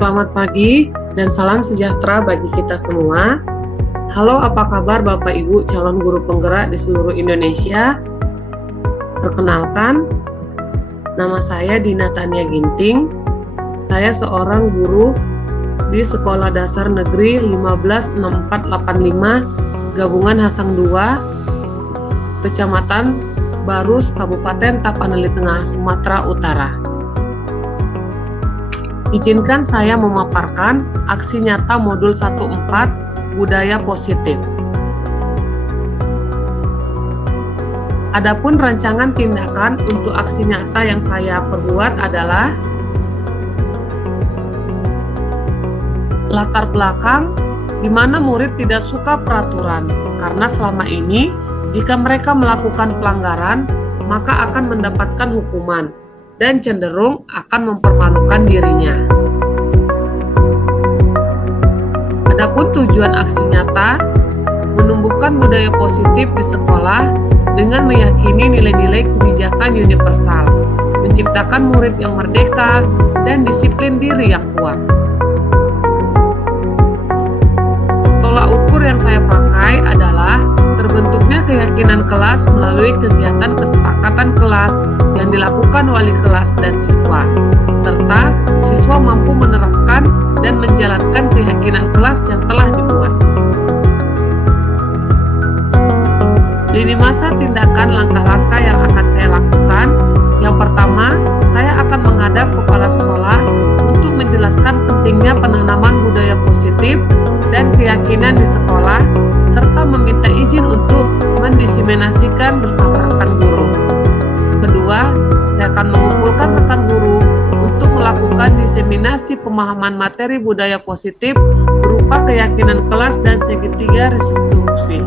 Selamat pagi dan salam sejahtera bagi kita semua. Halo, apa kabar Bapak Ibu calon guru penggerak di seluruh Indonesia? Perkenalkan, nama saya Dina Tania Ginting. Saya seorang guru di Sekolah Dasar Negeri 156485 Gabungan Hasang II, Kecamatan Barus, Kabupaten Tapanuli Tengah, Sumatera Utara. Izinkan saya memaparkan aksi nyata modul 14 Budaya Positif. Adapun rancangan tindakan untuk aksi nyata yang saya perbuat adalah latar belakang di mana murid tidak suka peraturan, karena selama ini jika mereka melakukan pelanggaran maka akan mendapatkan hukuman dan cenderung akan mempermalukan dirinya. Adapun tujuan aksi nyata, menumbuhkan budaya positif di sekolah dengan meyakini nilai-nilai kebijakan universal, menciptakan murid yang merdeka dan disiplin diri yang kuat. Tolak ukur yang saya pakai adalah terbentuknya keyakinan kelas melalui kegiatan kesepakatan kelas yang dilakukan wali kelas dan siswa, serta siswa mampu menerapkan dan menjalankan keyakinan kelas yang telah dibuat. Lini masa tindakan langkah-langkah yang akan saya lakukan. Yang pertama, saya akan menghadap kepala sekolah untuk menjelaskan pentingnya penanaman budaya positif dan keyakinan di sekolah, serta meminta izin untuk mendiseminasikan bersama rekan guru. Kedua, saya akan mengumpulkan rekan guru untuk melakukan diseminasi pemahaman materi budaya positif berupa keyakinan kelas dan segitiga restitusi.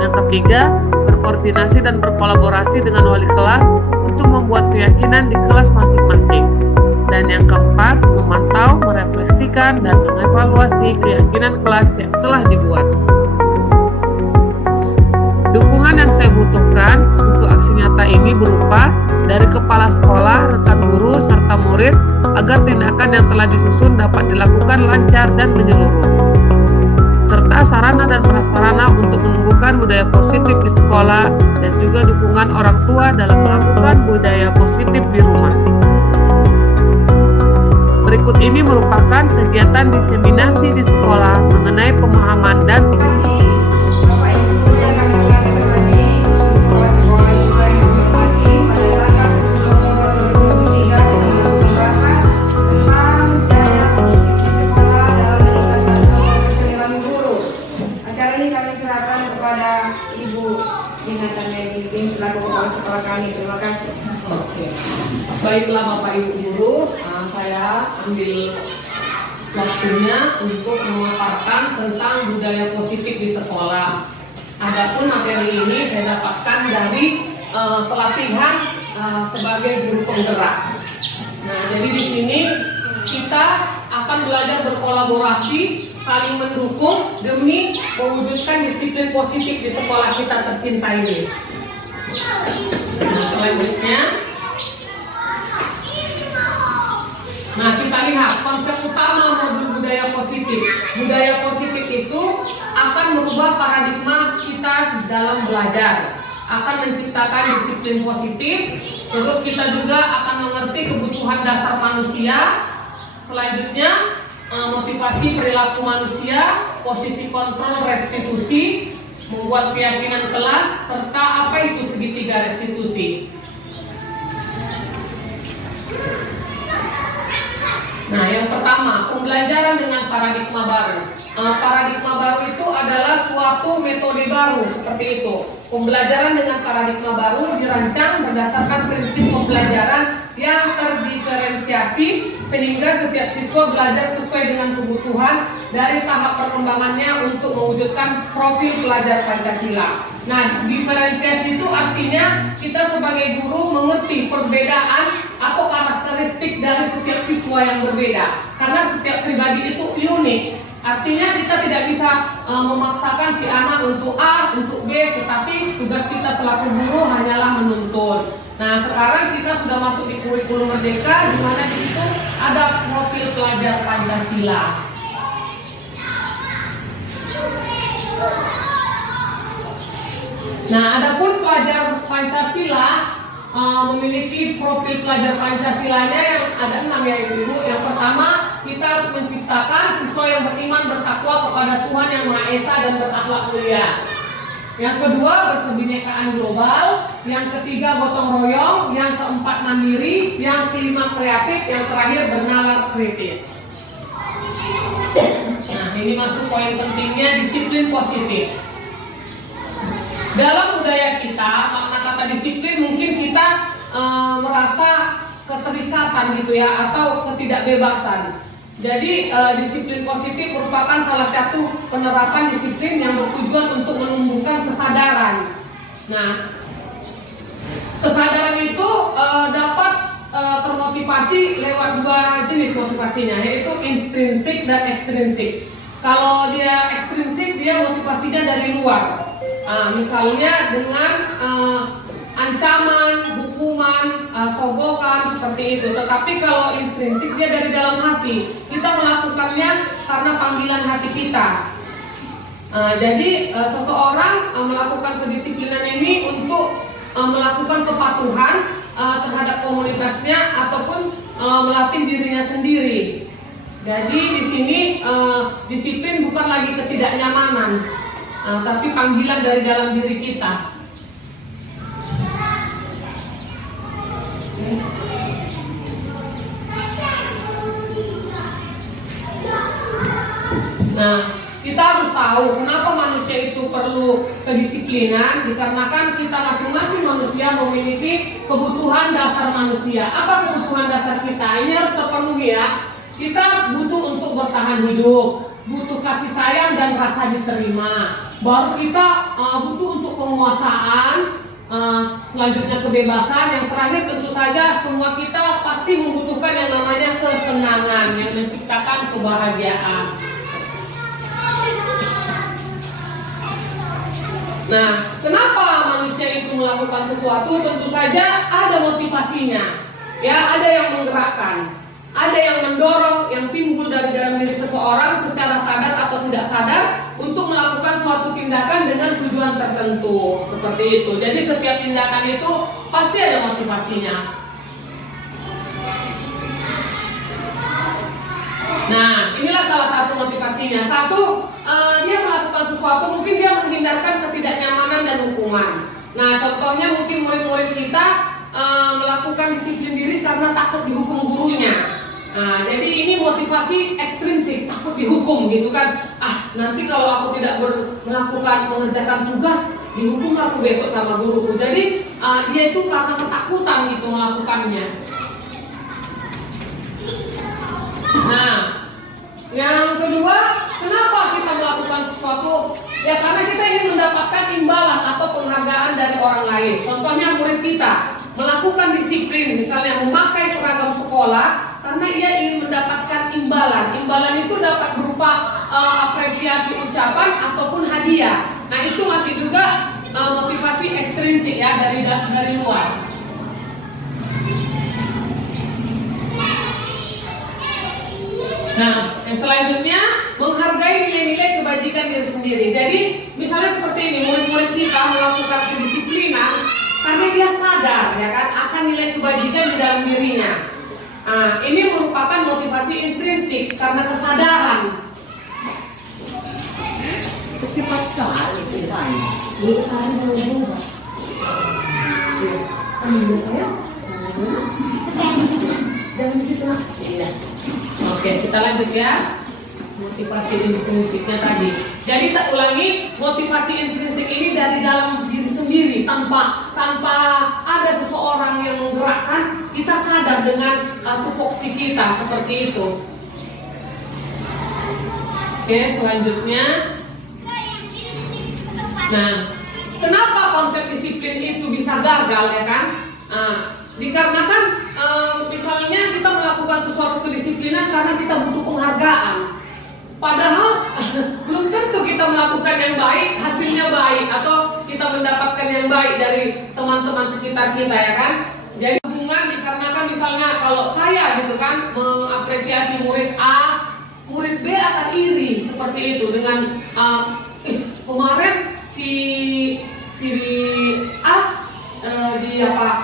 Yang ketiga, berkoordinasi dan berkolaborasi dengan wali kelas untuk membuat keyakinan di kelas masing-masing. Dan yang keempat, memantau, merefleksikan, dan mengevaluasi keyakinan kelas yang telah dibuat. Dukungan yang saya butuhkan untuk aksi nyata ini berupa dari kepala sekolah, rekan guru, serta murid agar tindakan yang telah disusun dapat dilakukan lancar dan menyeluruh. Serta sarana dan prasarana untuk menumbuhkan budaya positif di sekolah dan juga dukungan orang tua dalam melakukan budaya positif di rumah. Berikut ini merupakan kegiatan diseminasi di sekolah mengenai pemahaman dan Terima kasih. Oke. Baiklah Bapak Ibu guru, saya ambil waktunya untuk memaparkan tentang budaya positif di sekolah. Adapun materi ini saya dapatkan dari pelatihan sebagai guru penggerak. Nah, jadi di sini kita akan belajar berkolaborasi, saling mendukung demi mewujudkan disiplin positif di sekolah kita tercinta ini. Nah, selanjutnya, kita lihat konsep utama modul budaya positif. Budaya positif itu akan merubah paradigma kita dalam belajar, akan menciptakan disiplin positif, terus kita juga akan mengerti kebutuhan dasar manusia. Selanjutnya, motivasi perilaku manusia, posisi kontrol restitusi, membuat keyakinan kelas, serta apa itu segitiga restitusi. Nah, yang pertama, pembelajaran dengan paradigma baru. Paradigma baru itu adalah suatu metode baru, seperti itu. Pembelajaran dengan paradigma baru dirancang berdasarkan prinsip pembelajaran yang terdiferensiasi, sehingga setiap siswa belajar sesuai dengan kebutuhan dari tahap perkembangannya untuk mewujudkan profil pelajar Pancasila. Nah, diferensiasi itu artinya kita sebagai guru mengerti perbedaan atau karakteristik dari setiap siswa yang berbeda, karena setiap pribadi itu unik. Artinya kita tidak bisa memaksakan si anak untuk A, untuk B, tetapi tugas kita selaku guru hanyalah menuntun. Nah, sekarang kita sudah masuk di kurikulum merdeka, di mana di situ ada profil pelajar Pancasila. Nah, adapun pelajar Pancasila memiliki profil pelajar Pancasilanya yang ada 6 ya Ibu. Yang pertama, kita harus menciptakan siswa yang beriman bertakwa kepada Tuhan Yang Maha Esa dan berakhlak mulia. Yang kedua, berkebinekaan global. Yang ketiga, gotong royong. Yang keempat, mandiri. Yang kelima, kreatif. Yang terakhir, bernalar kritis. Nah, ini masuk poin pentingnya disiplin positif. Dalam budaya kita, makna kata disiplin mungkin kita merasa keterikatan gitu ya, atau ketidakbebasan. Jadi disiplin positif merupakan salah satu penerapan disiplin yang bertujuan untuk menumbuhkan kesadaran. Nah, kesadaran itu dapat termotivasi lewat 2 jenis motivasinya, yaitu intrinsik dan ekstrinsik. Kalau dia ekstrinsik, dia motivasinya dari luar. Misalnya dengan ancaman, hukuman, sogokan seperti itu. Tetapi kalau intrinsik dia dari dalam hati. Kita melakukannya karena panggilan hati kita. Jadi seseorang melakukan kedisiplinan ini untuk melakukan kepatuhan terhadap komunitasnya ataupun melatih dirinya sendiri. Jadi di sini disiplin bukan lagi ketidaknyamanan, tapi panggilan dari dalam diri kita. Nah, kita harus tahu kenapa manusia itu perlu kedisiplinan, dikarenakan kita masing-masing manusia memiliki kebutuhan dasar manusia. Apa kebutuhan dasar kita? Ini harus terpenuhi ya. Kita butuh untuk bertahan hidup, butuh kasih sayang dan rasa diterima. Baru kita butuh untuk penguasaan, selanjutnya kebebasan. Yang terakhir tentu saja semua kita pasti membutuhkan yang namanya kesenangan yang menciptakan kebahagiaan. Nah, kenapa manusia itu melakukan sesuatu? Tentu saja ada motivasinya. Ya, ada yang menggerakkan, ada yang mendorong, yang timbul dari dalam diri seseorang secara sadar atau tidak sadar untuk melakukan suatu tindakan dengan tujuan tertentu. Seperti itu. Jadi setiap tindakan itu pasti ada motivasinya. Nah, inilah salah satu motivasinya. Satu, dia melakukan sesuatu, mungkin dia menghindarkan ketidaknyamanan dan hukuman. Nah, contohnya mungkin murid-murid kita melakukan disiplin diri karena takut dihukum gurunya. Nah, jadi ini motivasi ekstrinsik, takut dihukum gitu kan. Nanti kalau aku tidak melakukan mengerjakan tugas, dihukum aku besok sama guruku. Jadi dia itu karena ketakutan gitu melakukannya. Nah, yang kedua, kenapa kita melakukan sesuatu? Ya karena kita ingin mendapatkan imbalan atau penghargaan dari orang lain. Contohnya murid kita melakukan disiplin, misalnya memakai seragam sekolah karena ia ingin mendapatkan imbalan. Imbalan itu dapat berupa apresiasi ucapan ataupun hadiah. Nah, itu masih juga motivasi ekstrinsik ya dari luar. Nah, yang selanjutnya menghargai nilai-nilai kebajikan diri sendiri. Jadi, misalnya seperti ini, murid-murid kita melakukan kedisiplinan karena dia sadar ya kan akan nilai kebajikan di dalam dirinya. Ini merupakan motivasi intrinsik karena kesadaran. Cepat sekali ceritanya. Ini kesalahan belum berubah. Saya. Jangan di situ. Iya. Oke, kita lanjut ya. Motivasi intrinsiknya tadi. Jadi kita ulangi, motivasi intrinsik ini dari dalam diri sendiri, tanpa ada seseorang yang menggerakkan. Kita sadar dengan tupoksi kita seperti itu. Oke, selanjutnya. Nah, kenapa konsep disiplin itu bisa gagal ya kan? Dikarenakan misalnya kita melakukan sesuatu kedisiplinan karena kita butuh penghargaan. Padahal belum tentu kita melakukan yang baik, hasilnya baik, atau kita mendapatkan yang baik dari teman-teman sekitar kita ya kan. Jadi hubungan dikarenakan misalnya kalau saya gitu kan seperti itu dengan kemarin si A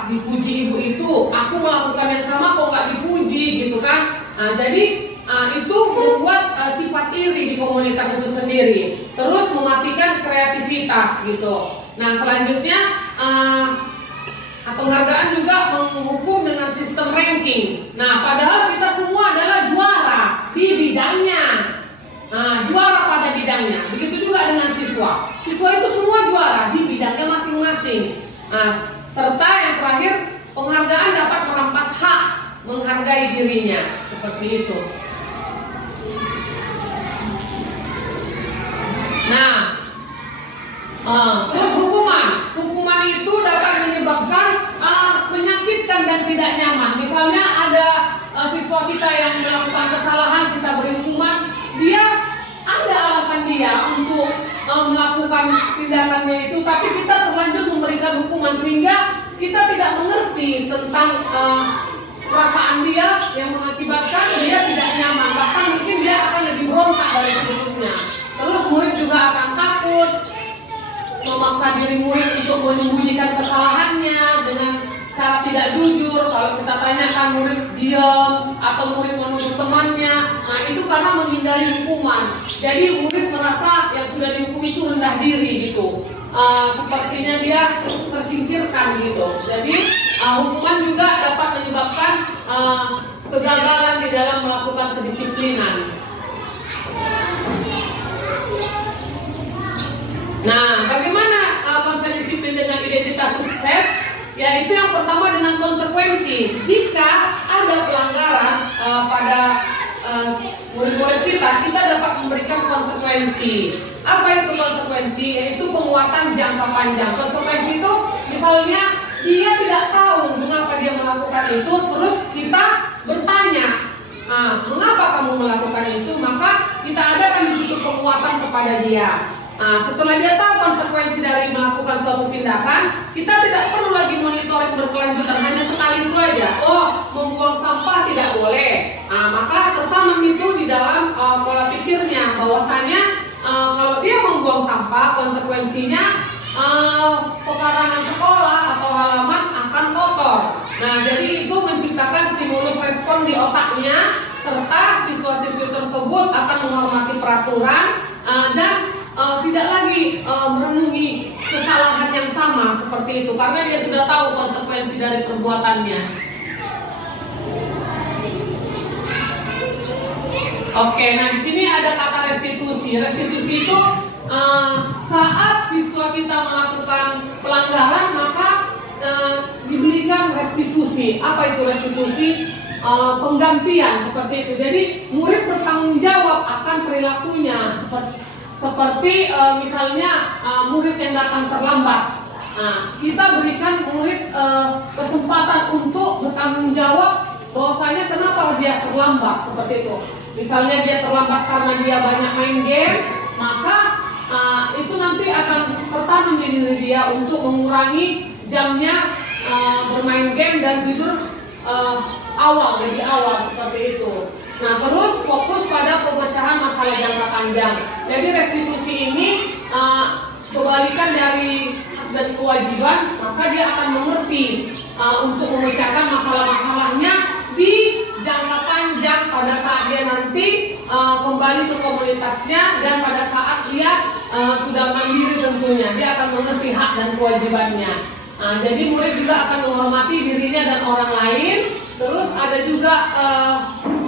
dipuji ibu itu, aku melakukan yang sama kok nggak dipuji gitu kan. Jadi itu membuat sifat iri di komunitas itu sendiri, terus mematikan kreativitas gitu. Nah selanjutnya penghargaan juga menghukum dengan sistem ranking. Nah padahal kita semua adalah juara di bidangnya, juara pada bidangnya. Begitu juga dengan siswa. Siswa itu semua juara di bidangnya masing-masing. Serta yang terakhir, penghargaan dapat merampas hak menghargai dirinya, seperti itu. Nah, terus hukuman itu dapat menyebabkan menyakitkan dan tidak nyaman. Misalnya ada siswa kita yang melakukan kesalahan, kita beri hukuman, dia ada alasan dia untuk melakukan tindakannya itu, tapi kita terlanjur memberikan hukuman sehingga kita tidak mengerti tentang perasaan dia yang mengakibatkan dia tidak nyaman, bahkan mungkin dia akan lebih berontak dari sebelumnya. Terus murid juga akan takut, memaksa diri murid untuk menyembunyikan kesalahannya dengan cara tidak jujur. Kalau kita tanyakan, murid diam atau murid menuduh temannya. Nah itu karena menghindari hukuman. Jadi murid merasa yang sudah dihukum itu rendah diri gitu. Sepertinya dia tersingkirkan gitu. Jadi hukuman juga dapat menyebabkan kegagalan di dalam melakukan kedisiplinan. Nah, bagaimana konsep disiplin dengan identitas sukses? Yaitu yang pertama dengan konsekuensi. Jika ada pelanggaran pada murid-murid kita dapat memberikan konsekuensi. Apa itu konsekuensi? Yaitu penguatan jangka panjang. Konsekuensi itu misalnya dia tidak tahu mengapa dia melakukan itu, terus kita bertanya, mengapa kamu melakukan itu? Maka kita adakan di situ penguatan kepada dia. Setelah dia tahu konsekuensi dari melakukan suatu tindakan, kita tidak perlu lagi monitoring berkelanjutan, hanya sekali itu aja. Membuang sampah tidak boleh. Maka tertanam itu di dalam pola pikirnya bahwasanya kalau dia membuang sampah, konsekuensinya pekarangan sekolah atau halaman akan kotor. Nah, jadi itu menciptakan stimulus respon di otaknya, serta siswa-siswi tersebut akan menghormati peraturan dan tidak lagi merenungi kesalahan yang sama seperti itu, karena dia sudah tahu konsekuensi dari perbuatannya. Oke, nah di sini ada kata restitusi. Restitusi itu saat siswa kita melakukan pelanggaran maka diberikan restitusi. Apa itu restitusi? Penggantian seperti itu. Jadi murid bertanggung jawab akan perilakunya, seperti misalnya murid yang datang terlambat. Kita berikan murid kesempatan untuk bertanggung jawab bahwasanya kenapa dia terlambat, seperti itu. Misalnya dia terlambat karena dia banyak main game, maka itu nanti akan tertanam di diri dia untuk mengurangi jamnya bermain game dan tidur lebih awal seperti itu. Nah, terus fokus pada pemecahan masalah jangka panjang. Jadi restitusi ini kebalikan dari hak dan kewajiban, maka dia akan mengerti untuk memecahkan masalah-masalahnya di jangka panjang pada saat dia nanti kembali ke komunitasnya dan pada saat dia sudah mandiri tentunya, dia akan mengerti hak dan kewajibannya. Jadi murid juga akan menghormati dirinya dan orang lain. Terus ada juga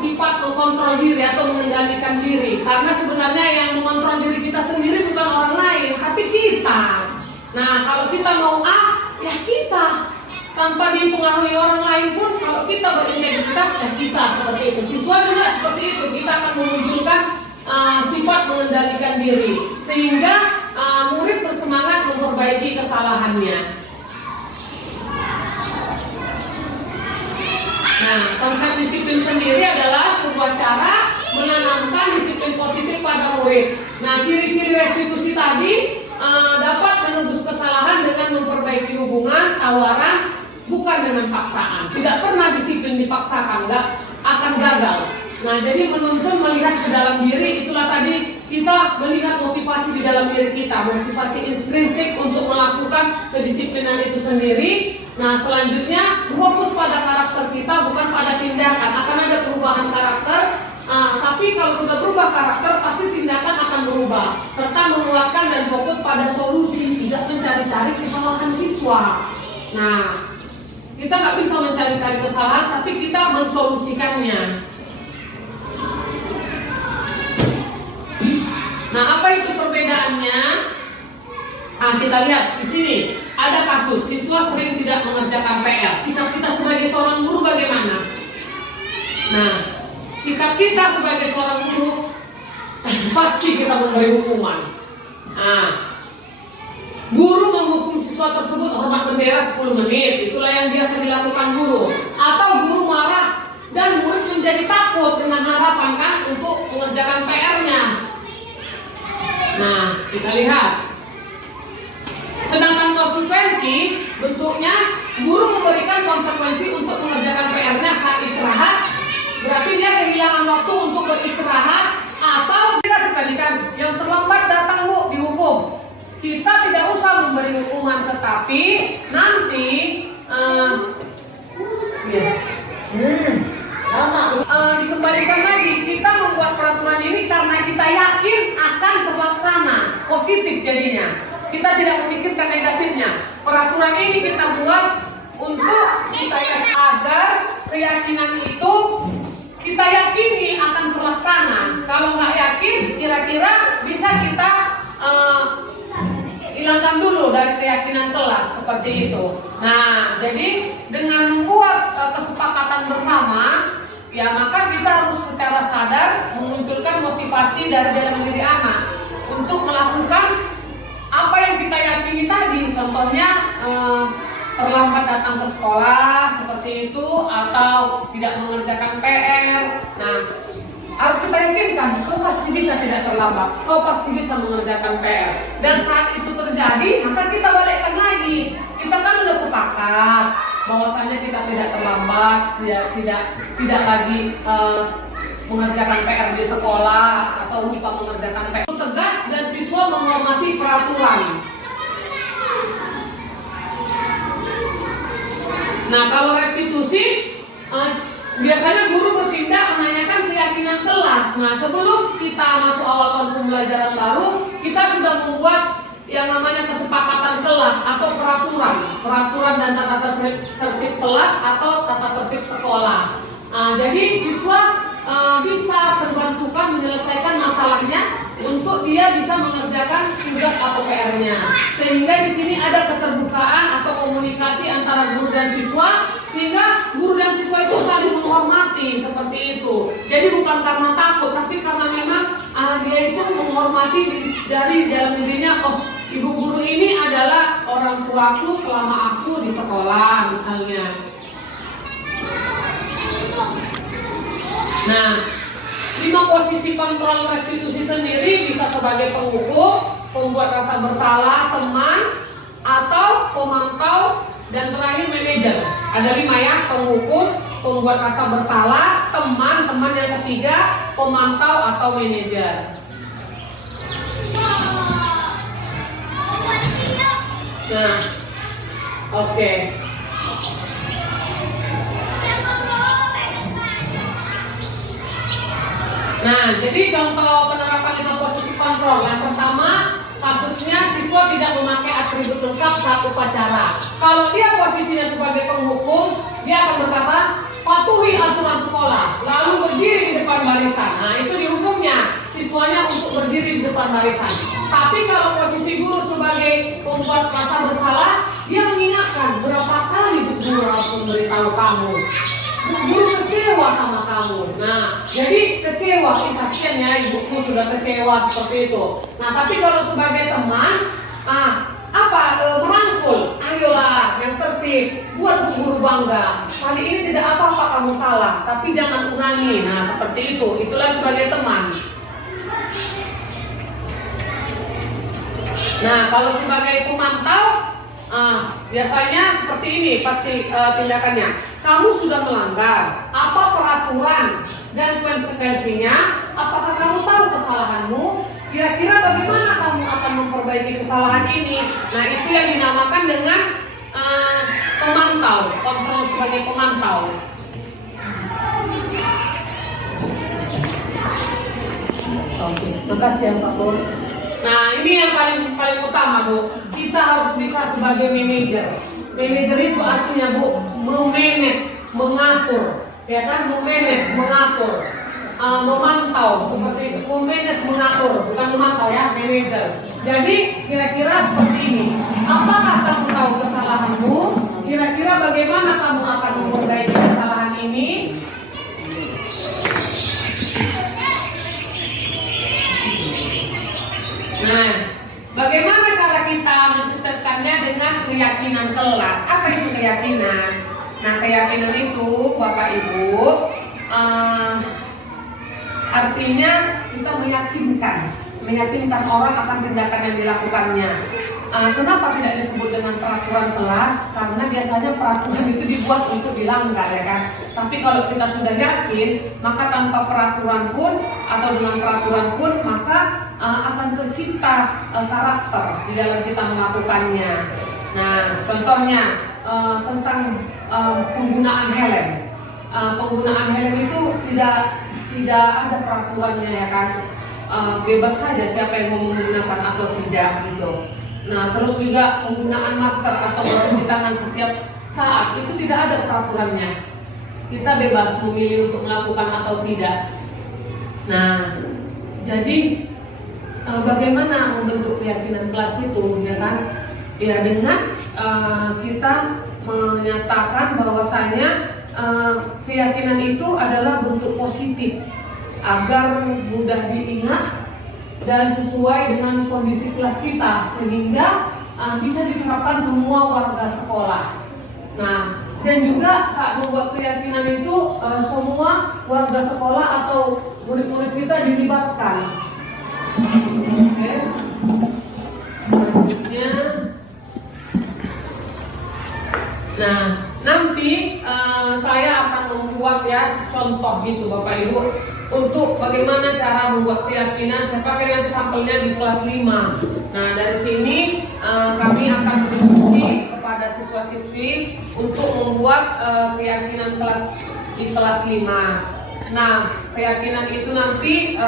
sifat mengontrol diri atau mengendalikan diri, karena sebenarnya yang mengontrol diri kita sendiri bukan orang lain, tapi kita. Nah, kalau kita mau ya kita, tanpa dipengaruhi orang lain pun, kalau kita berintegritas ya kita, seperti itu. Siswa juga seperti itu, kita akan memunculkan sifat mengendalikan diri, sehingga murid bersemangat memperbaiki kesalahannya. Nah, konsep disiplin sendiri adalah sebuah cara menanamkan disiplin positif pada murid. Nah, ciri-ciri restitusi tadi dapat menebus kesalahan dengan memperbaiki hubungan, tawaran, bukan dengan paksaan. Tidak pernah disiplin dipaksakan, nggak akan gagal. Nah, jadi menuntun melihat ke dalam diri, itulah tadi kita melihat motivasi di dalam diri kita, motivasi intrinsik untuk melakukan kedisiplinan itu sendiri. Nah, selanjutnya fokus pada karakter kita, bukan pada tindakan. Akan ada perubahan karakter, tapi kalau sudah berubah karakter, pasti tindakan akan berubah, serta menguatkan dan fokus pada solusi, tidak mencari-cari kesalahan siswa. Nah, kita nggak bisa mencari-cari kesalahan, tapi kita mensolusikannya. Nah, apa itu perbedaannya? Kita lihat di sini ada kasus siswa sering tidak mengerjakan PR. Sikap kita sebagai seorang guru bagaimana? Nah, sikap kita sebagai seorang guru pasti kita memberi hukuman. Nah, guru menghukum siswa tersebut hormat bendera 10 menit. Itulah yang biasa dilakukan guru. Atau guru marah dan murid menjadi takut dengan harapan kan untuk mengerjakan PR-nya. Nah, kita lihat. Sedangkan konsekuensi bentuknya guru memberikan konsekuensi untuk mengerjakan PR-nya saat istirahat. Berarti dia kehilangan waktu untuk beristirahat. Atau kita tadikan yang terlambat datang bu dihukum. Kita tidak usah memberi hukuman, tetapi nanti dikembalikan lagi. Kita membuat peraturan ini karena kita yakin akan terlaksana, positif jadinya. Kita tidak memikirkan negatifnya. Peraturan ini kita buat untuk kita agar keyakinan itu kita yakini akan terlaksana. Kalau nggak yakin, kira-kira bisa kita hilangkan dulu dari keyakinan kelas seperti itu. Nah, jadi dengan membuat kesepakatan bersama, ya maka kita harus secara sadar memunculkan motivasi dari dalam diri anak untuk melakukan apa yang kita yakini tadi. Contohnya terlambat datang ke sekolah seperti itu, atau tidak mengerjakan PR. Nah, harus kita yakinkan, kau pasti bisa tidak terlambat, kau pasti bisa mengerjakan PR. Dan saat itu terjadi, maka kita balikkan lagi. Kita kan udah sepakat bahwasanya kita tidak terlambat, tidak lagi mengerjakan PR di sekolah atau lupa mengerjakan PR. Tegas dan siswa menghormati peraturan. Nah, kalau restitusi, biasanya guru bertindak menanyakan keyakinan kelas. Nah, sebelum kita masuk awal tahun pembelajaran baru, kita sudah membuat yang namanya kesepakatan kelas atau peraturan dan tata tertib kelas atau tata tertib sekolah. Jadi siswa bisa terbantukan menyelesaikan masalahnya untuk dia bisa mengerjakan tugas atau PR-nya. Sehingga di sini ada keterbukaan atau komunikasi antara guru dan siswa, sehingga guru dan siswa itu saling menghormati seperti itu. Jadi bukan karena takut, tapi karena memang dia itu menghormati dari dalam dirinya. Oh, ibu guru ini adalah orang tuaku selama aku di sekolah misalnya. Nah, 5 posisi kontrol restitusi sendiri bisa sebagai penghukum, pembuat rasa bersalah, teman, atau pemantau, dan terakhir manajer. Ada 5 ya, penghukum, pembuat rasa bersalah, teman yang ketiga, pemantau atau manajer. Nah, oke. Nah, jadi contoh penerapan 5 posisi kontrol. Yang pertama, kasusnya siswa tidak memakai atribut lengkap saat upacara. Kalau dia posisinya sebagai penghukum, dia akan berkata, patuhi aturan sekolah, lalu berdiri di depan barisan. Nah, itu dihukumnya, siswanya untuk berdiri di depan barisan. Tapi kalau posisi guru sebagai pembuat rasa bersalah, dia mengingatkan, berapa kali guru harus memberitahu kamu. Guru kecewa sama kamu. Nah, jadi kecewa, kasihan ya ibuku sudah kecewa seperti itu. Nah, tapi kalau sebagai teman, merangkul, ayolah yang tertib, buat guru bangga. Kali ini tidak apa-apa kamu salah, tapi jangan ulangi. Nah, seperti itu. Itulah sebagai teman. Nah, kalau sebagai pemantau, biasanya seperti ini pasti tindakannya. Kamu sudah melanggar apa peraturan dan konsekuensinya? Apakah kamu tahu kesalahanmu? Kira-kira bagaimana kamu akan memperbaiki kesalahan ini? Nah, itu yang dinamakan dengan pemantau, kontrol sebagai pemantau. Oke, makasih ya Pak Bos. Nah, ini yang paling utama Bu. Kita harus bisa sebagai manajer. Manajer itu artinya Bu, memanage, mengatur, ya kan? Memanage, mengatur, memantau, seperti itu. Memanage, mengatur, bukan memantau ya, manajer. Jadi kira-kira seperti ini. Apakah kamu tahu kesalahanmu? Kira-kira bagaimana kamu akan memperbaiki kesalahan ini? Nah, bagaimana cara kita mensukseskannya dengan keyakinan kelas? Apa itu keyakinan? Nah, keyakinan itu, Bapak Ibu, artinya kita meyakinkan orang akan tindakan yang dilakukannya. Kenapa tidak disebut dengan peraturan kelas? Karena biasanya peraturan itu dibuat untuk dilanggar, ya kan? Tapi kalau kita sudah yakin, maka tanpa peraturan pun atau dengan peraturan pun, maka akan tercipta karakter di dalam kita melakukannya. Nah, contohnya tentang penggunaan helm. Penggunaan helm itu tidak ada peraturannya, ya kan? Bebas saja siapa yang mau menggunakan atau tidak gitu. Nah, terus juga penggunaan masker atau mencuci tangan setiap saat itu tidak ada peraturannya. Kita bebas memilih untuk melakukan atau tidak. Nah, jadi bagaimana membentuk keyakinan kelas itu, ya kan? Ya dengan kita menyatakan bahwasanya keyakinan itu adalah bentuk positif agar mudah diingat dan sesuai dengan kondisi kelas kita sehingga bisa diterapkan semua warga sekolah. Nah, dan juga saat membuat keyakinan itu semua warga sekolah atau murid-murid kita dilibatkan. Oke. Selanjutnya, nah nanti saya akan membuat ya contoh gitu Bapak Ibu untuk bagaimana cara membuat keyakinan. Saya pakai nanti sampelnya di kelas 5. Nah, dari sini kami akan berdiskusi kepada siswa-siswi untuk membuat keyakinan di kelas 5. Nah, keyakinan itu nanti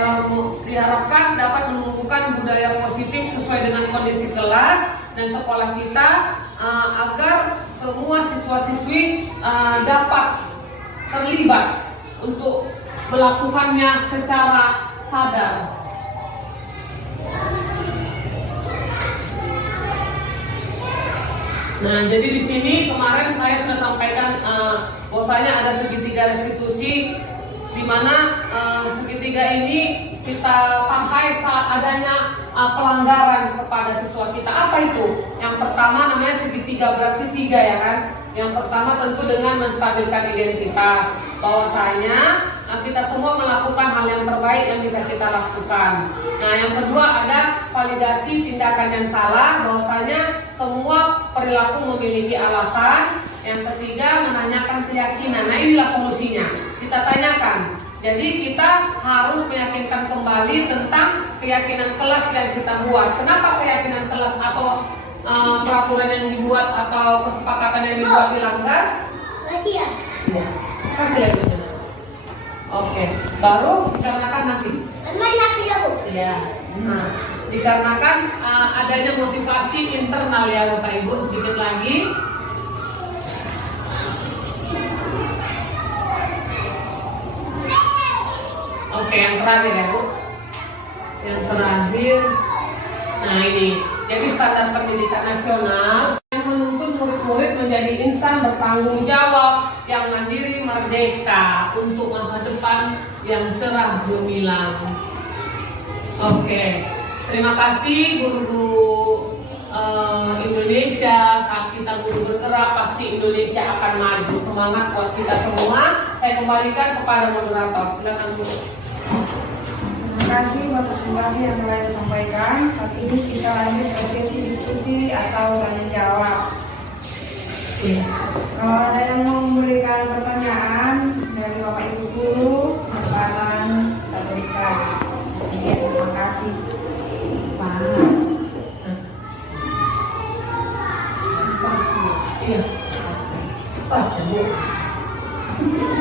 diharapkan dapat menumbuhkan budaya positif sesuai dengan kondisi kelas dan sekolah kita agar semua siswa-siswi dapat terlibat untuk melakukannya secara sadar. Nah, jadi di sini kemarin saya sudah sampaikan bahwasanya ada segitiga restitusi, di mana segitiga ini kita pakai saat adanya pelanggaran kepada siswa kita. Apa itu? Yang pertama namanya segitiga, berarti 3 ya kan? Yang pertama tentu dengan menstabilkan identitas, bahwasanya kita semua melakukan hal yang terbaik yang bisa kita lakukan. Nah, yang kedua ada validasi tindakan yang salah, bahwasanya semua perilaku memiliki alasan. Yang ketiga menanyakan keyakinan. Nah, inilah solusinya. Kita tanyakan. Jadi kita harus meyakinkan kembali tentang keyakinan kelas yang kita buat. Kenapa keyakinan kelas atau peraturan yang dibuat atau kesepakatan yang dibuat dilanggar? Kasih ya. Ya, kasih lagi. Oke, baru dikarenakan nanti. Main api ya Bu. Ya, nah, dikarenakan adanya motivasi internal ya Bapak Ibu. Sedikit lagi. Oke, yang terakhir ya Bu. Yang terakhir. Nah ini, jadi standar pendidikan nasional yang menuntut murid-murid menjadi insan bertanggung jawab, yang mandiri, merdeka untuk masa depan yang cerah gemilang. Oke, terima kasih guru-guru Indonesia. Saat kita guru bergerak, pasti Indonesia akan maju. Semangat buat kita semua. Saya kembalikan kepada moderator. Silakan Bu. Terima kasih atas informasi yang telah disampaikan. Saat ini kita lanjut ke sesi diskusi atau tanya jawab. Kalau ada yang mau memberikan pertanyaan dari Bapak Ibu guru, silakan kita berikan. Terima kasih. Iya. Pas ya, Bu.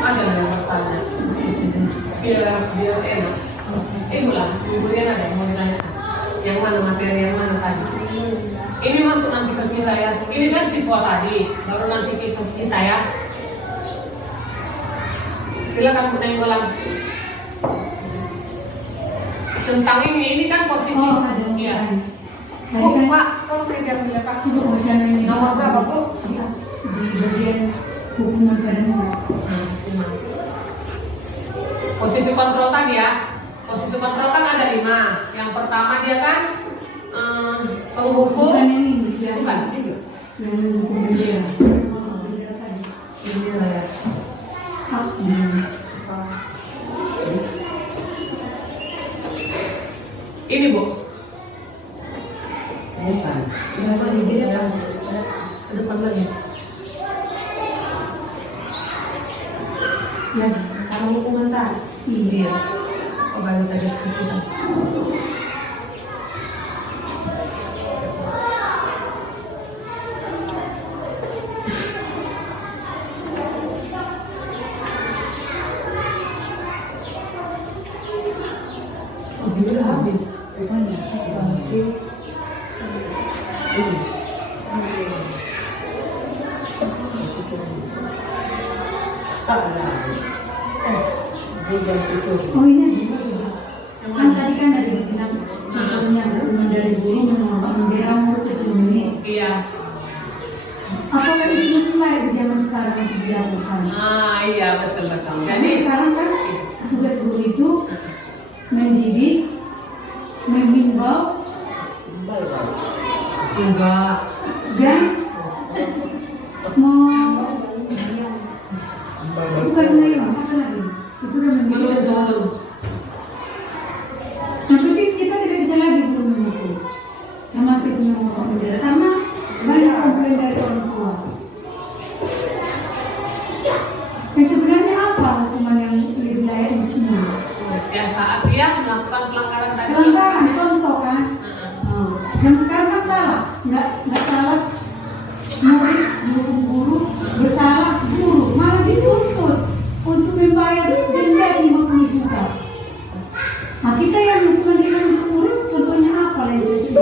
Ada yang bertanya. Biar enak. Ibu lah, Ibu Dian ada yang mau ditanya. Yang mana materi yang mana tadi? Ini masuk nanti ke kita ya. Ini kan siswa tadi, baru nanti kita ya. Silakan Bu Nainggolan. Tentang ini kan posisi. Oh, ada. Iya. Tadi Bu, kan Pak, tolong berikan dia Pak. coba baca ini. Nomor berapa, Bu? Ya, di bagian hukuman pidana. Posisi kontrol tadi ya. Posisi kontrol kan ada 5. Yang pertama dia kan penghukum. Bukan ini, ya. Bukan, ini. Yang menghukum bendera. Bendera tadi. Ini lah ya. Hak. Ini Bu. Bukan. Kenapa di depan? Ke depan lagi. Lagi, sama hukuman tadi. Iya. Oh, baru tadi kita. Udah habis. Bukannya. Oh ini kan tadi kan dari kita contohnya hukuman dari guru menolak bendera umur 10 menit. Iya. Apakah itu masih layak di zaman sekarang untuk dilakukan? Iya betul. Jadi Jadi sekarang kan tugas guru itu mendidik, menghimbau, enggak. dan bukan mengayomi, apa lagi? Itu udah mendidik. Menuntun. Nah, berarti kita tidak bisa lagi guru menghukum, termasuk itu menghukum bendera, karena banyak komplain dari orang tua. Dan sebenarnya apa hukuman yang lebih layak untuk ini? Ya saat dia melakukan pelanggaran tadi. Pelanggaran, contoh kan? Yang sekarang kan salah, nggak salah murid dihukum guru, bersalah guru, malah dituntut untuk membayar denda 50 juta. Nah kita yang hukuman ringan untuk murid, contohnya apa lah itu?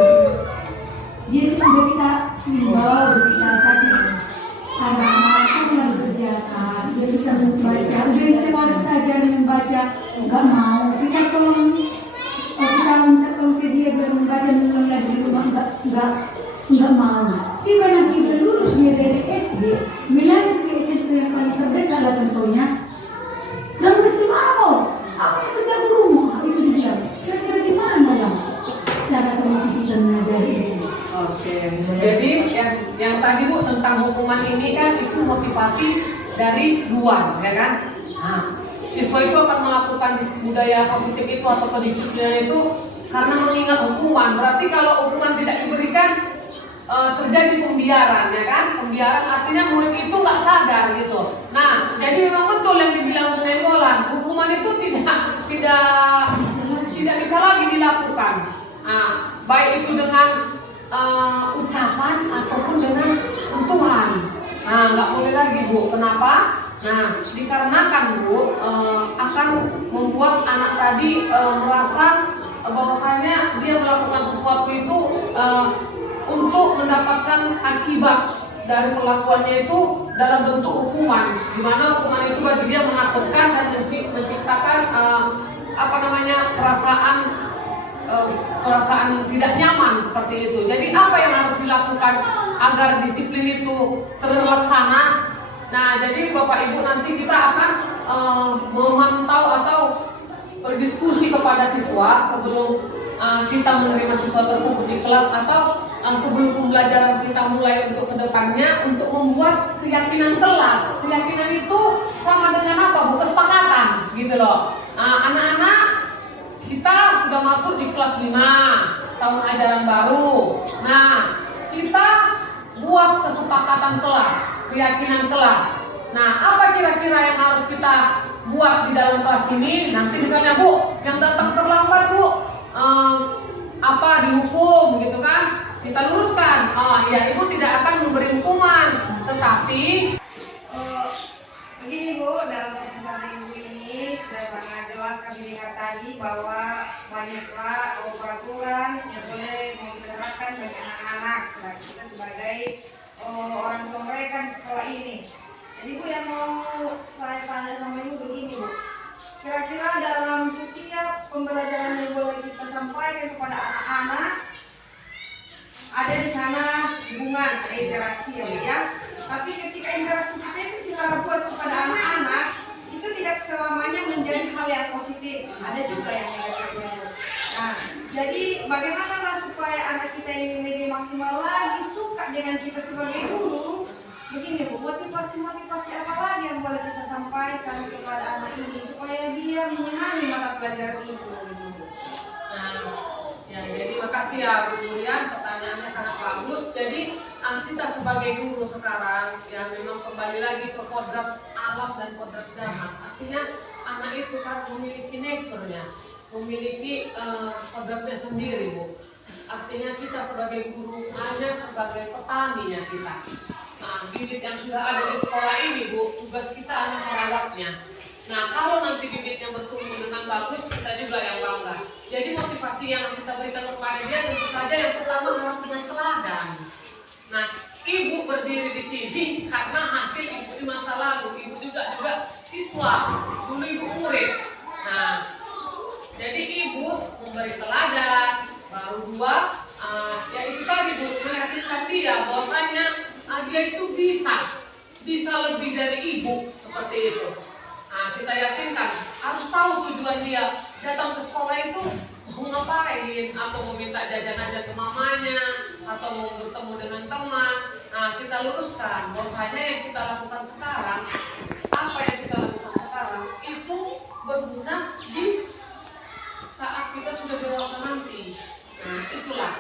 Dia itu sudah kita himbau, sudah kita kasih anak-anak itu yang dikerjakan, dia bisa membaca, udah kita harus kita ajarin membaca, nggak mau, kita tolong, kita minta tolong ke dia biar membaca mengulang di rumah, nggak mau. Tiba nanti udah lulus dia dari SD, melanjut ke SMP yang paling terdekat lah contohnya, dan mesti mau, aku kerja guru, itu dia. Kira-kira gimana lah cara solusi kita mengajari itu? Oke. Jadi yang tadi Bu tentang hukuman ini kan itu motivasi dari luar, ya kan? Nah, siswa itu akan melakukan budaya positif itu atau kedisiplinan itu karena mengingat hukuman. Berarti kalau hukuman tidak diberikan terjadi pembiaran, ya kan? Pembiaran artinya murid itu nggak sadar gitu. Nah, jadi memang betul yang dibilang Bu Nainggolan, hukuman itu tidak bisa lagi dilakukan. Nah, baik itu dengan ucapan ataupun dengan sentuhan. Nah, nggak boleh lagi Bu. Kenapa? Nah, dikarenakan Bu akan membuat anak tadi merasa bahwasanya dia melakukan sesuatu itu untuk mendapatkan akibat dari perlakuannya itu dalam bentuk hukuman, di mana hukuman itu bagi dia menakutkan dan menciptakan perasaan tidak nyaman seperti itu. Jadi apa yang harus dilakukan agar disiplin itu terlaksana? Nah, jadi Bapak Ibu nanti kita akan memantau atau diskusi kepada siswa sebelum kita menerima siswa tersebut di kelas atau sebelum pembelajaran kita mulai untuk kedepannya untuk membuat keyakinan kelas. Keyakinan itu sama dengan apa Bu? Kesepakatan gitu loh. Anak-anak kita sudah masuk di kelas 5 tahun ajaran baru. Nah, kita buat kesepakatan kelas, keyakinan kelas. Nah, apa kira-kira yang harus kita buat di dalam kelas ini? Nanti misalnya Bu, yang datang terlambat Bu, dihukum gitu kan, kita luruskan. Ya ibu tidak akan memberi hukuman, tetapi begini Bu, dalam presentasi Ibu ini sudah sangat jelas kami dengar tadi bahwa banyaklah peraturan yang boleh diterapkan bagi anak-anak kita sebagai orang tua mereka di sekolah ini. Jadi Bu, yang mau saya tanya sama Ibu begini Bu, kira-kira dalam setiap pembelajaran yang boleh kita sampaikan kepada anak-anak, ada di sana hubungan, ada interaksi ya Bu ya. Tapi ketika interaksi kita buat kepada anak-anak, itu tidak selamanya menjadi hal yang positif, ada juga yang negatifnya Bu. Nah, jadi bagaimana supaya anak kita ini lebih maksimal lagi suka dengan kita sebagai guru? Begini Bu, motivasi apa lagi yang boleh kita sampaikan kepada anak ini supaya dia menyenangi mata pelajaran itu? Ya, jadi makasih ya Bu Durian, pertanyaannya sangat bagus. Jadi kita sebagai guru sekarang ya memang kembali lagi ke kodrat alam dan kodrat zaman. Artinya anak itu kan memiliki nature-nya, memiliki kodratnya sendiri Bu. Artinya kita sebagai guru hanya sebagai petaninya kita. Nah, bibit yang sudah ada di sekolah ini Bu, tugas kita hanya merawatnya. Nah, kalau nanti bibitnya bertumbuh dengan bagus, kita juga yang bangga. Jadi motivasi yang kita berikan kepada dia tentu saja yang pertama harus dengan teladan. Nah, ibu berdiri di sini karena hasil ibu di masa lalu. Ibu juga siswa, dulu ibu murid. Nah, jadi ibu memberi teladan. Baru dua, ya itu tadi Bu, meyakinkan dia bahwasanya dia itu bisa lebih dari ibu seperti itu. Nah, kita yakinkan harus tahu tujuan dia datang ke sekolah itu mau ngapain, atau mau minta jajan aja ke mamanya, atau mau bertemu dengan teman. Nah, kita luruskan bahwasanya yang kita lakukan sekarang, apa yang kita lakukan sekarang itu berguna di saat kita sudah dewasa nanti. Nah, itulah.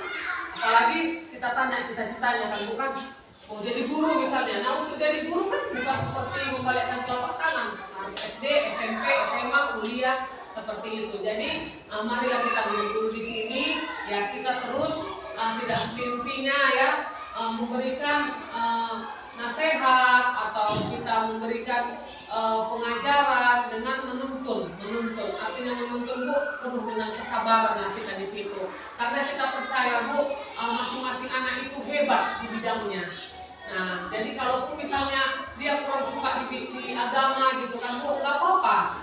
Apalagi kita tanya cita-citanya kan, bukan mau jadi guru misalnya. Nah, untuk jadi guru kan bukan seperti membalikkan telapak tangan, harus SD, SMP, SMA, kuliah seperti itu. Jadi marilah kita menjadi guru di sini. Ya kita terus tidak henti-hentinya ya memberikan nasihat atau kita memberikan pengajaran dengan menuntun. Artinya menuntun Bu penuh dengan kesabaran ya kita di situ. Karena kita percaya Bu masing-masing anak itu hebat di bidangnya. Nah, jadi kalau misalnya dia kurang suka di agama gitu kan Bu, nggak apa-apa.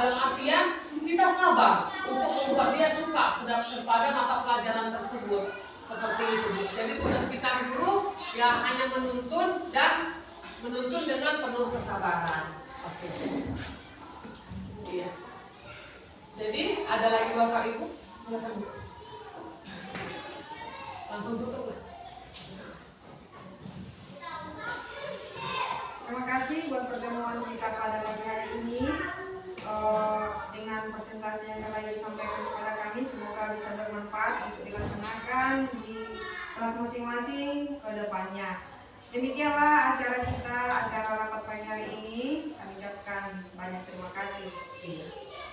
Dalam artian kita sabar untuk membuat dia suka kepada mata pelajaran tersebut. Seperti itu Bu. Jadi tugas kita guru ya hanya menuntun dengan penuh kesabaran. Oke. Iya. Jadi ada lagi Bapak Ibu? Silakan Bu. Langsung tutup ya. Terima kasih buat pertemuan kita pada pagi hari ini. Dengan presentasi yang telah disampaikan kepada kami, semoga bisa bermanfaat untuk dilaksanakan di kelas masing-masing ke depannya. Demikianlah acara kita, acara rapat pagi hari ini. Kami ucapkan banyak terima kasih.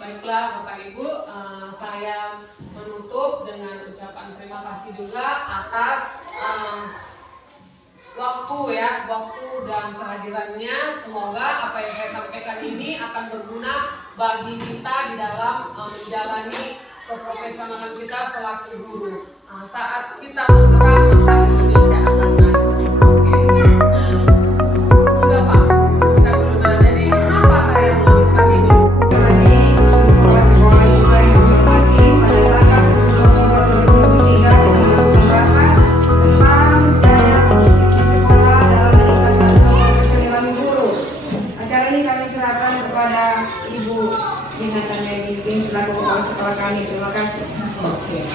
Baiklah Bapak Ibu, saya menutup dengan ucapan terima kasih juga atas waktu dan kehadirannya. Semoga apa yang saya sampaikan ini akan berguna bagi kita di dalam menjalani keprofesionalan kita selaku guru. Saat kita bergerak, maka Indonesia akan maju. Oke. Nah, sudah Pak, kita dulu. Nah, jadi kenapa saya melakukan ini? Bahwa sekolah juga yang dihormati, pada tanggal 10 Oktober 2023 kita melakukan rapat tentang budaya positif di sekolah dalam meningkatkan keprofesionalan guru. Acara ini kami serahkan kepada Ibu Dinatan Medin selaku kepala sekolah kami. Terima kasih. Oke.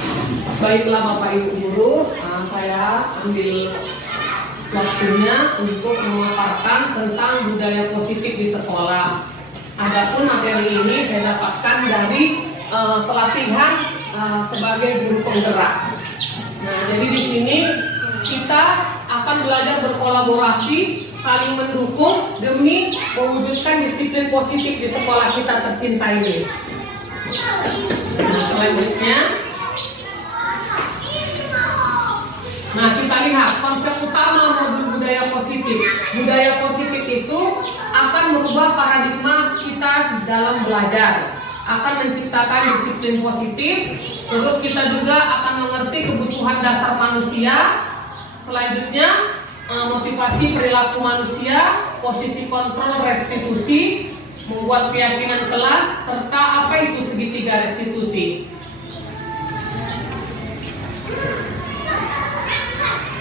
Baiklah Bapak Ibu guru, saya ambil waktunya untuk memaparkan tentang budaya positif di sekolah. Adapun materi ini saya dapatkan dari pelatihan sebagai guru penggerak. Nah, jadi di sini kita akan belajar berkolaborasi, saling mendukung demi mewujudkan disiplin positif di sekolah kita tercinta ini. Nah, selanjutnya Nah, kita lihat konsep utama modul budaya positif. Budaya positif itu akan merubah paradigma kita dalam belajar, akan menciptakan disiplin positif, terus kita juga akan mengerti kebutuhan dasar manusia. Selanjutnya, motivasi perilaku manusia, posisi kontrol restitusi, membuat keyakinan kelas, serta apa itu segitiga restitusi.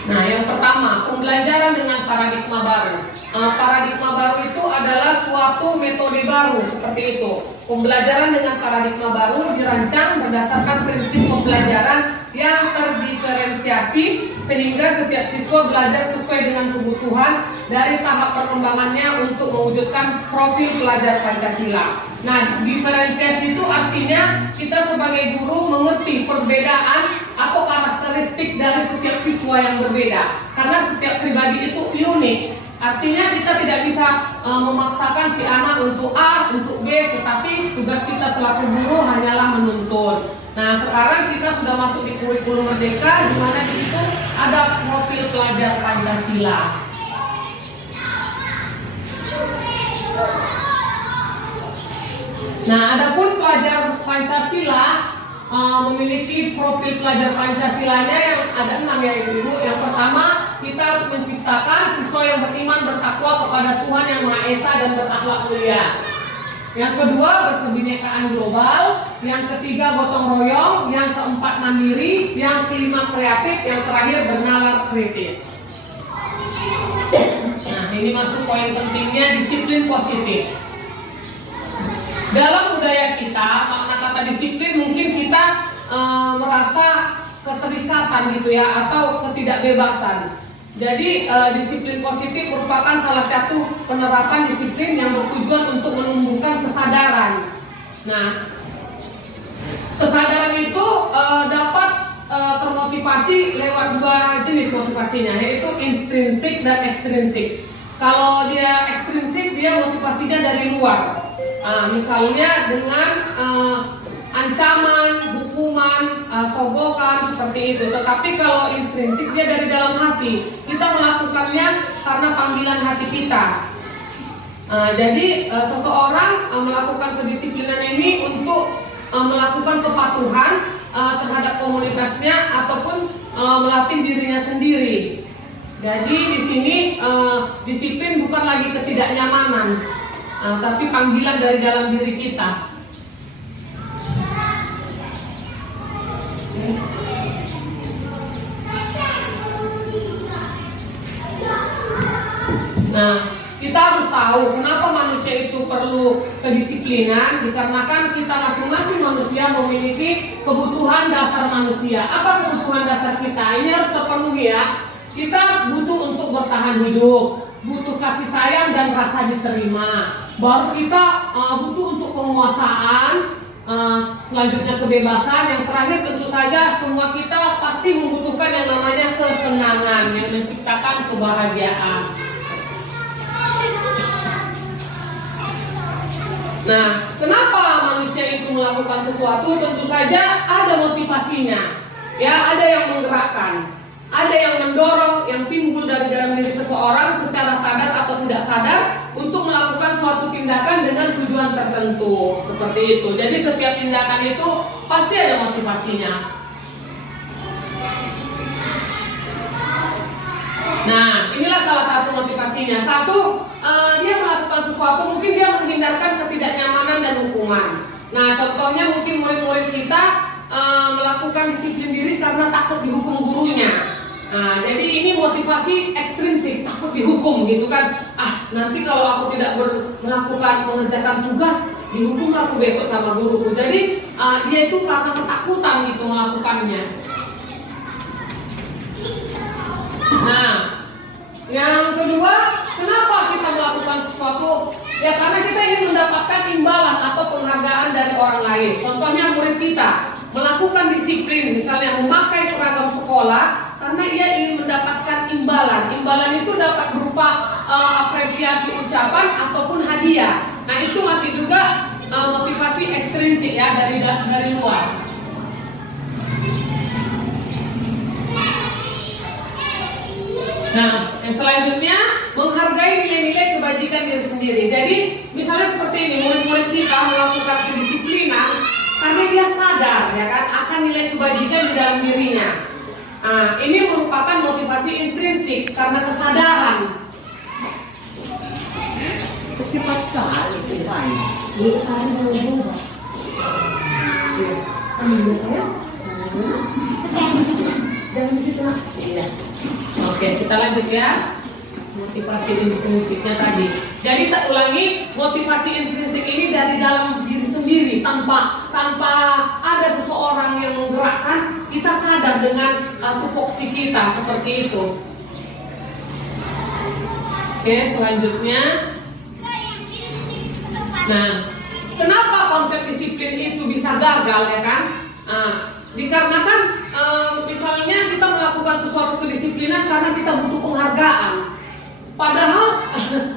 Nah, yang pertama, pembelajaran dengan paradigma baru. Paradigma baru itu adalah suatu metode baru, seperti itu. Pembelajaran dengan paradigma baru dirancang berdasarkan prinsip pembelajaran yang terdiferensiasi sehingga setiap siswa belajar sesuai dengan kebutuhan dari tahap perkembangannya untuk mewujudkan profil pelajar Pancasila. Nah, diferensiasi itu artinya kita sebagai guru mengerti perbedaan atau karakteristik dari setiap siswa yang berbeda, karena setiap pribadi itu unik. Artinya kita tidak bisa memaksakan si anak untuk A, untuk B, tetapi tugas kita selaku guru hanyalah menuntun. Nah, sekarang kita sudah masuk di kurikulum Merdeka, di mana di situ ada profil pelajar Pancasila. Nah, adapun pelajar Pancasila memiliki profil pelajar Pancasilanya yang ada 6 ya Ibu. Yang pertama, kita harus menciptakan siswa yang beriman bertakwa kepada Tuhan Yang Maha Esa dan berakhlak mulia. Yang kedua, berkebinekaan global. Yang ketiga, gotong royong. Yang keempat, mandiri. Yang kelima, kreatif. Yang terakhir, bernalar kritis. Nah, ini masuk poin pentingnya disiplin positif. Dalam budaya kita, makna kata disiplin mungkin kita merasa keterikatan gitu ya, atau ketidakbebasan. Jadi disiplin positif merupakan salah satu penerapan disiplin yang bertujuan untuk menumbuhkan kesadaran. Nah, kesadaran itu dapat termotivasi lewat 2 jenis motivasinya, yaitu intrinsik dan ekstrinsik. Kalau dia ekstrinsik, dia motivasinya dari luar. Misalnya dengan ancaman, hukuman, sogokan seperti itu. Tetapi kalau intrinsik dia dari dalam hati. Kita melakukannya karena panggilan hati kita. Jadi seseorang melakukan kedisiplinan ini untuk melakukan kepatuhan terhadap komunitasnya ataupun melatih dirinya sendiri. Jadi di sini disiplin bukan lagi ketidaknyamanan, tapi panggilan dari dalam diri kita. Nah, kita harus tahu kenapa manusia itu perlu kedisiplinan, dikarenakan kita masing-masing manusia memiliki kebutuhan dasar manusia. Apa kebutuhan dasar kita? Ini harus terpenuhi ya. Kita butuh untuk bertahan hidup, butuh kasih sayang dan rasa diterima. Baru kita butuh untuk penguasaan, selanjutnya kebebasan. Yang terakhir tentu saja semua kita pasti membutuhkan yang namanya kesenangan yang menciptakan kebahagiaan. Nah, kenapa manusia itu melakukan sesuatu? Tentu saja ada motivasinya. Ya, ada yang menggerakkan, ada yang mendorong, yang timbul dari dalam diri seseorang secara sadar atau tidak sadar untuk melakukan suatu tindakan dengan tujuan tertentu. Seperti itu. Jadi setiap tindakan itu pasti ada motivasinya. Nah, inilah salah satu motivasinya. Satu, dia melakukan sesuatu, mungkin dia menghindarkan ketidaknyamanan dan hukuman. Nah, contohnya mungkin murid-murid kita melakukan disiplin diri karena takut dihukum gurunya. Nah, jadi ini motivasi ekstrinsik, takut dihukum gitu kan. Nanti kalau aku tidak melakukan mengerjakan tugas, dihukum aku besok sama guruku. Jadi dia itu karena ketakutan gitu melakukannya. Nah, yang kedua, kenapa kita melakukan sesuatu? Ya karena kita ingin mendapatkan imbalan atau penghargaan dari orang lain. Contohnya murid kita melakukan disiplin, misalnya memakai seragam sekolah karena ia ingin mendapatkan imbalan. Imbalan itu dapat berupa apresiasi ucapan ataupun hadiah. Nah, itu masih juga motivasi ekstrinsik ya dari luar. Nah, yang selanjutnya menghargai nilai-nilai kebajikan diri sendiri. Jadi, misalnya seperti ini, murid-murid kita melakukan kedisiplinan karena dia sadar ya kan akan nilai kebajikan di dalam dirinya. Nah, ini merupakan motivasi intrinsik karena kesadaran. Cepat sekali ceritanya. Dia sekarang baru berubah. Ambil saya. Jangan di situ. Iya. Oke, kita lanjut ya. Motivasi intrinsiknya tadi. Jadi kita ulangi, motivasi intrinsik ini dari dalam diri sendiri tanpa ada seseorang yang menggerakkan, kita sadar dengan tupoksi kita seperti itu. Oke, selanjutnya. Nah, kenapa konsep disiplin itu bisa gagal ya kan? Dikarenakan misalnya kita melakukan sesuatu kedisiplinan karena kita butuh penghargaan. Padahal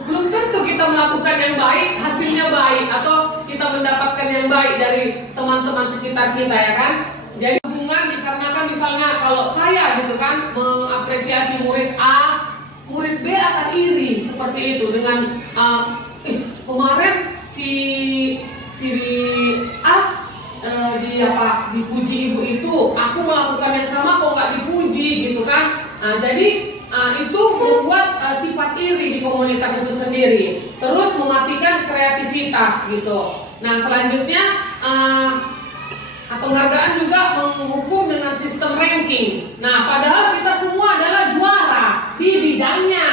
belum tentu kita melakukan yang baik, hasilnya baik, atau kita mendapatkan yang baik dari teman-teman sekitar kita ya kan. Jadi hubungan dikarenakan misalnya kalau saya gitu kan mengapresiasi murid A, murid B akan iri seperti itu dengan kemarin si A dipuji ibu itu, aku melakukan yang sama kok nggak dipuji gitu kan. Jadi itu membuat sifat iri di komunitas itu sendiri, terus mematikan kreativitas gitu. Nah selanjutnya penghargaan juga menghukum dengan sistem ranking. Nah padahal kita semua adalah juara di bidangnya.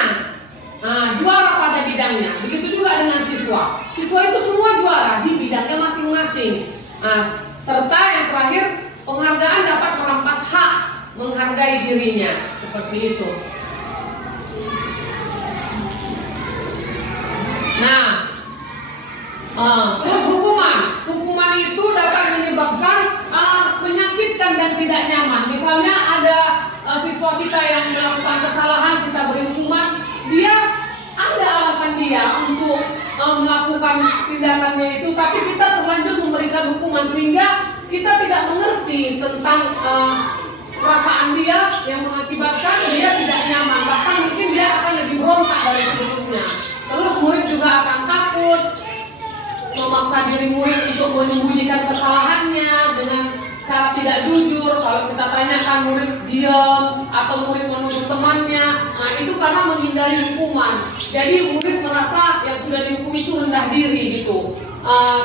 Juara pada bidangnya. Begitu juga dengan siswa. Siswa itu semua juara di bidangnya masing-masing. Serta yang terakhir, penghargaan dapat merampas hak menghargai dirinya. Seperti itu. Nah, terus hukuman itu dapat menyebabkan menyakitkan dan tidak nyaman. Misalnya ada siswa kita yang melakukan kesalahan, kita beri hukuman, dia ada alasan dia untuk melakukan tindakannya itu, tapi kita terlanjur memberikan hukuman sehingga kita tidak mengerti tentang perasaan dia yang mengakibatkan dia tidak nyaman, bahkan mungkin dia akan lebih berontak dari sebelumnya. Terus murid juga akan takut, memaksa diri murid untuk menyembunyikan kesalahannya dengan cara tidak jujur. Kalau kita tanyakan murid diam atau murid menuduh temannya, nah itu karena menghindari hukuman. Jadi murid merasa yang sudah dihukum itu rendah diri gitu.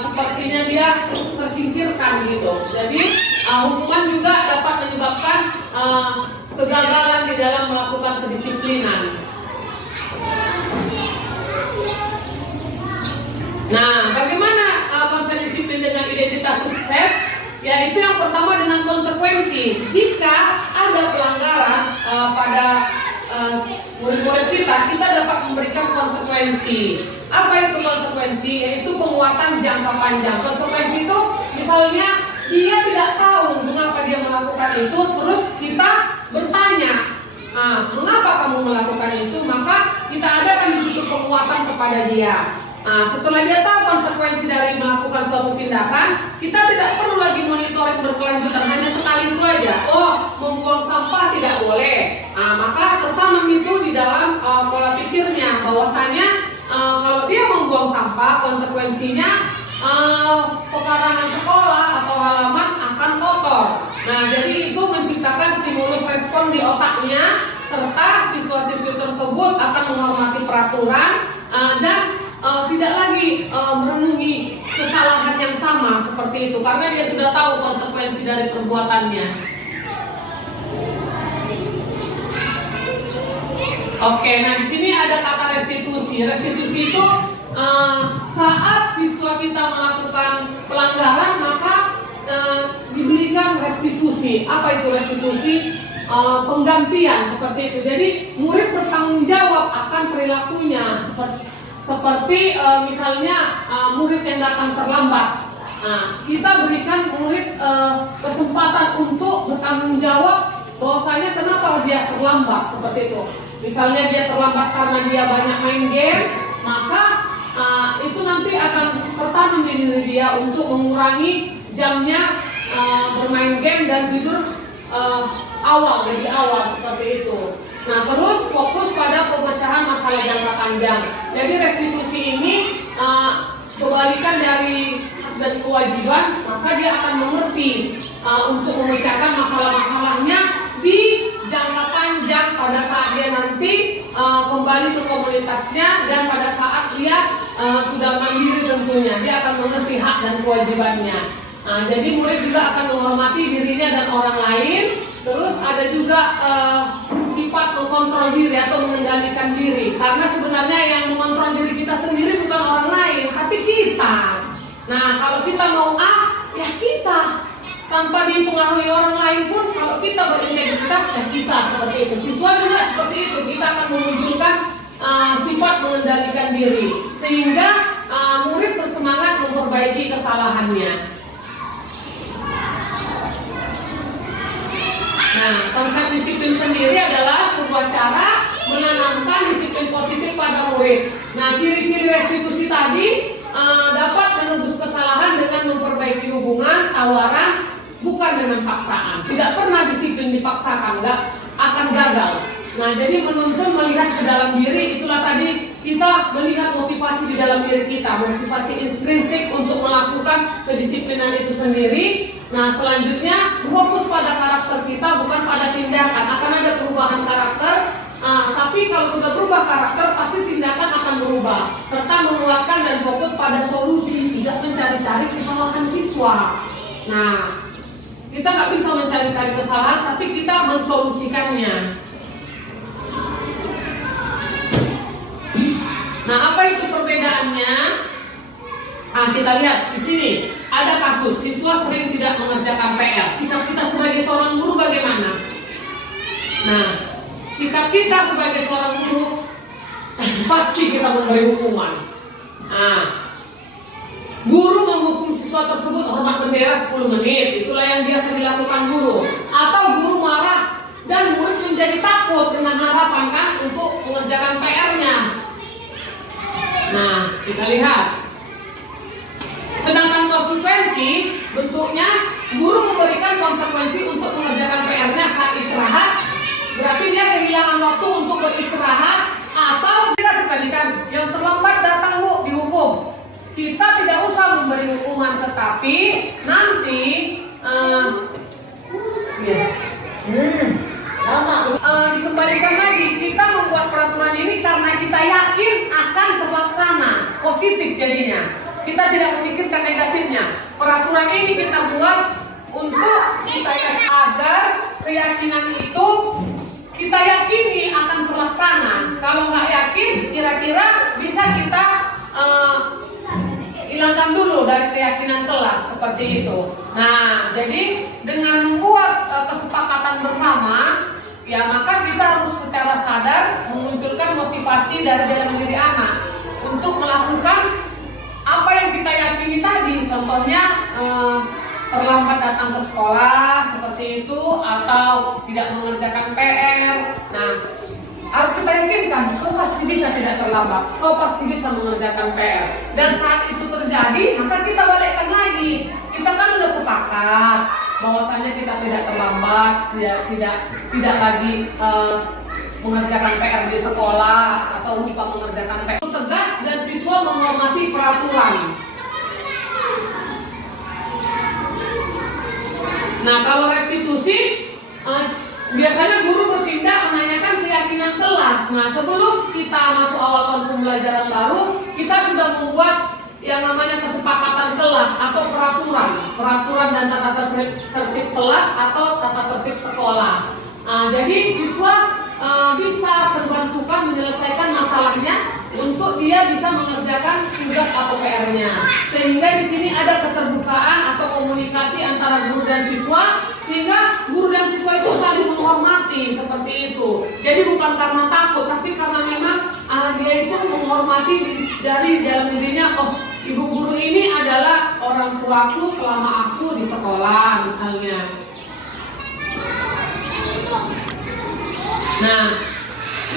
Sepertinya dia tersingkirkan gitu. Jadi hukuman juga dapat menyebabkan kegagalan di dalam melakukan kedisiplinan. Nah, bagaimana konsep disiplin dengan identitas sukses? Yaitu yang pertama dengan konsekuensi. Jika ada pelanggaran pada murid-murid kita dapat memberikan konsekuensi. Apa itu konsekuensi? Yaitu penguatan jangka panjang. Konsekuensi itu misalnya dia tidak tahu mengapa dia melakukan itu, terus kita bertanya, mengapa kamu melakukan itu? Maka kita adakan di situ penguatan kepada dia. Setelah dia tahu konsekuensi dari melakukan suatu tindakan, kita tidak perlu lagi monitoring berkelanjutan, hanya sekali itu aja. Membuang sampah tidak boleh. Maka tertanam itu di dalam pola pikirnya bahwasanya kalau dia membuang sampah, konsekuensinya pekarangan sekolah atau halaman akan kotor. Nah, jadi itu menciptakan stimulus respon di otaknya, serta siswa-siswi tersebut akan menghormati peraturan dan tidak lagi merenungi kesalahan yang sama seperti itu, karena dia sudah tahu konsekuensi dari perbuatannya. Oke, nah di sini ada kata restitusi. Restitusi itu saat siswa kita melakukan pelanggaran maka diberikan restitusi. Apa itu restitusi? Penggantian seperti itu. Jadi murid bertanggung jawab akan perilakunya seperti misalnya murid yang datang terlambat. Kita berikan murid kesempatan untuk bertanggung jawab bahwasanya kenapa dia terlambat seperti itu. Misalnya dia terlambat karena dia banyak main game, maka itu nanti akan tertanam di diri dia untuk mengurangi jamnya bermain game dan tidur lebih awal seperti itu. Nah, terus fokus panjang. Jadi restitusi ini kebalikan dari hak dan kewajiban, maka dia akan mengerti untuk memecahkan masalah-masalahnya di jangka panjang pada saat dia nanti kembali ke komunitasnya dan pada saat dia sudah mandiri tentunya, dia akan mengerti hak dan kewajibannya. Jadi murid juga akan menghormati dirinya dan orang lain. Terus ada juga sifat mengontrol diri atau mengendalikan diri, karena sebenarnya yang mengontrol diri kita sendiri bukan orang lain, tapi kita. Nah, kalau kita mau A, ya kita. Tanpa dipengaruhi orang lain pun, kalau kita berintegritas, ya kita seperti itu. Siswa juga seperti itu, kita akan memunculkan sifat mengendalikan diri, sehingga murid bersemangat memperbaiki kesalahannya. Nah, konsep disiplin sendiri adalah sebuah cara menanamkan disiplin positif pada murid. Nah, ciri-ciri restitusi tadi dapat menebus kesalahan dengan memperbaiki hubungan, tawaran, bukan dengan paksaan. Tidak pernah disiplin dipaksakan, nggak akan gagal. Nah, jadi menuntun melihat ke dalam diri, itulah tadi kita melihat motivasi di dalam diri kita, motivasi intrinsik untuk melakukan kedisiplinan itu sendiri. Nah, selanjutnya fokus pada karakter kita, bukan pada tindakan. Akan ada perubahan karakter, tapi kalau sudah berubah karakter, pasti tindakan akan berubah, serta menguatkan dan fokus pada solusi, tidak mencari-cari kesalahan siswa. Nah, kita nggak bisa mencari-cari kesalahan, tapi kita mensolusikannya. Nah, apa itu perbedaannya? Kita lihat di sini ada kasus siswa sering tidak mengerjakan PR. Sikap kita sebagai seorang guru bagaimana? Nah, sikap kita sebagai seorang guru pasti kita memberi hukuman. Nah, guru menghukum siswa tersebut hormat bendera 10 menit. Itulah yang biasa dilakukan guru. Atau guru marah dan murid menjadi takut dengan harapan kan untuk mengerjakan PR-nya. Nah, kita lihat. Sedangkan konsekuensi bentuknya guru memberikan konsekuensi untuk mengerjakan PR-nya saat istirahat. Berarti dia kehilangan waktu untuk beristirahat. Atau kita tadikan yang terlambat datang bu dihukum. Kita tidak usah memberi hukuman, tetapi nanti dikembalikan lagi. Kita membuat peraturan ini karena kita yakin akan terlaksana, positif jadinya. Kita tidak memikirkan negatifnya. Peraturan ini kita buat untuk kita agar keyakinan itu kita yakini akan terlaksana. Kalau nggak yakin, kira-kira bisa kita hilangkan dulu dari keyakinan kelas seperti itu. Nah, jadi dengan membuat kesepakatan bersama, ya maka kita harus secara sadar memunculkan motivasi dari dalam diri anak untuk melakukan apa yang kita yakini tadi. Contohnya terlambat datang ke sekolah seperti itu, atau tidak mengerjakan PR. Nah, harus kita yakinkan, kau pasti bisa tidak terlambat, kau pasti bisa mengerjakan PR. Dan saat itu terjadi, maka kita balikkan lagi. Kita kan sudah sepakat bahwasanya kita tidak terlambat, tidak lagi mengerjakan PR di sekolah atau lupa mengerjakan PR. Tegas dan siswa menghormati peraturan. Nah, kalau restitusi biasanya guru bertindak menanyakan keyakinan kelas. Nah, sebelum kita masuk awal tahun pembelajaran baru, kita sudah membuat yang namanya kesepakatan kelas atau peraturan dan tata tertib kelas atau tata tertib sekolah. Jadi siswa bisa terbantukan menyelesaikan masalahnya untuk dia bisa mengerjakan tugas atau PR-nya. Sehingga di sini ada keterbukaan atau komunikasi antara guru dan siswa, sehingga guru dan siswa itu saling menghormati seperti itu. Jadi bukan karena takut, tapi karena memang dia itu menghormati dari dalam dirinya. Oh, ibu guru ini adalah orang tuaku selama aku di sekolah misalnya. Nah,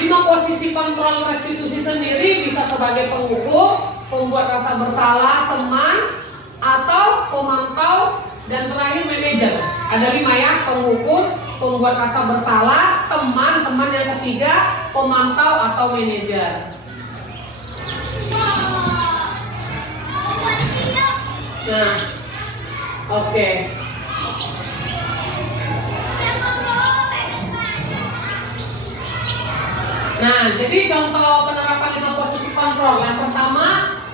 5 posisi kontrol restitusi sendiri bisa sebagai penghukum, pembuat rasa bersalah, teman, atau pemantau, dan terakhir manajer. Ada 5 ya, penghukum, pembuat rasa bersalah, teman yang ketiga, pemantau atau manajer. Nah, oke. Nah, jadi contoh penerapan 5 posisi kontrol. Yang pertama,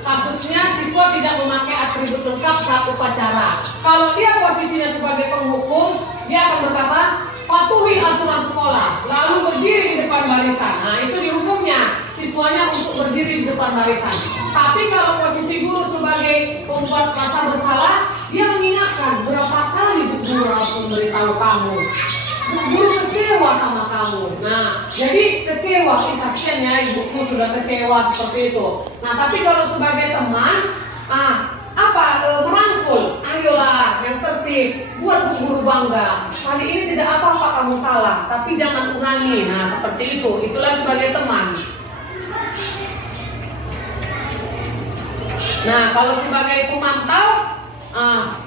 kasusnya siswa tidak memakai atribut lengkap saat upacara. Kalau dia posisinya sebagai penghukum, dia akan berkata, patuhi aturan sekolah, lalu berdiri di depan barisan. Nah, itu dihukumnya siswanya untuk berdiri di depan barisan. Tapi kalau posisi guru sebagai pembuat rasa bersalah, dia mengingatkan berapa kali guru harus memberitahu kamu. Guru kecewa sama kamu. Nah, jadi kecewa, kasihan ya ibuku sudah kecewa seperti itu. Nah, tapi kalau sebagai teman, merangkul, ayolah yang tertib, buat guru bangga. Kali ini tidak apa-apa kamu salah, tapi jangan ulangi. Nah, seperti itu. Itulah sebagai teman. Nah, kalau sebagai pemantau,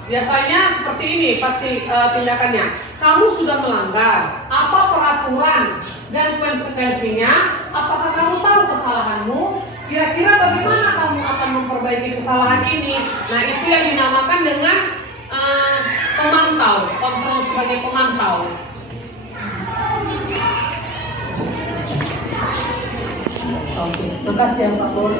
biasanya seperti ini pasti tindakannya. Kamu sudah melanggar apa peraturan dan konsekuensinya? Apakah kamu tahu kesalahanmu? Kira-kira bagaimana kamu akan memperbaiki kesalahan ini? Nah, itu yang dinamakan dengan pemantau, kontrol sebagai pemantau. Oke, makasih ya Pak Bos.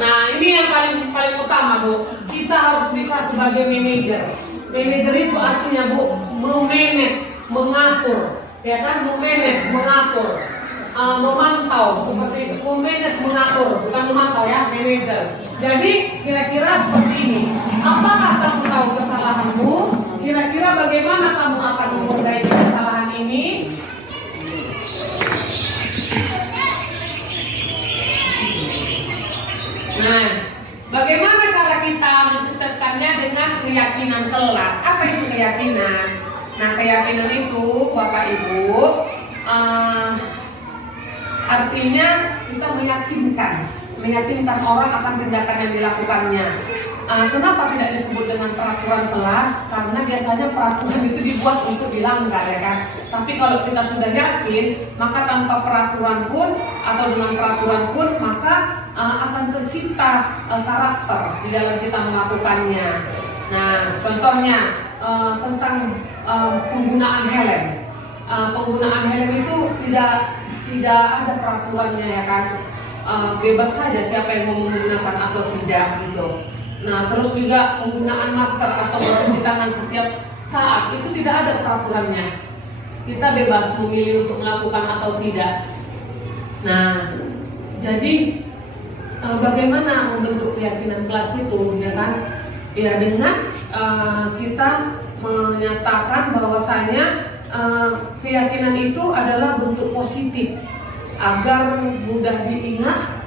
Nah, ini yang paling utama Bu. Kita harus bisa sebagai manajer. Manajer itu artinya Bu, memanage, mengatur, ya kan? Memanage, mengatur, memantau, seperti itu. Memanage, mengatur, bukan memantau ya, manajer. Jadi kira-kira seperti ini. Apakah kamu tahu kesalahanmu? Kira-kira bagaimana kamu akan memperbaiki kesalahan ini? Nah, bagaimana cara kita mensukseskannya dengan keyakinan kelas? Apa itu keyakinan? Nah, keyakinan itu, Bapak Ibu, artinya kita meyakinkan orang akan tindakan yang dilakukannya. Kenapa tidak disebut dengan peraturan kelas? Karena biasanya peraturan itu dibuat untuk dilanggar, ya kan? Tapi kalau kita sudah yakin, maka tanpa peraturan pun atau dengan peraturan pun, maka akan tercipta karakter di dalam kita melakukannya. Nah, contohnya tentang penggunaan helm. Penggunaan helm itu tidak ada peraturannya, ya kan? Bebas saja siapa yang mau menggunakan atau tidak gitu. Nah, terus juga penggunaan masker atau mencuci tangan setiap saat itu tidak ada peraturannya. Kita bebas memilih untuk melakukan atau tidak. Nah, jadi bagaimana membentuk keyakinan kelas itu, ya kan? Ya dengan kita menyatakan bahwasanya keyakinan itu adalah bentuk positif agar mudah diingat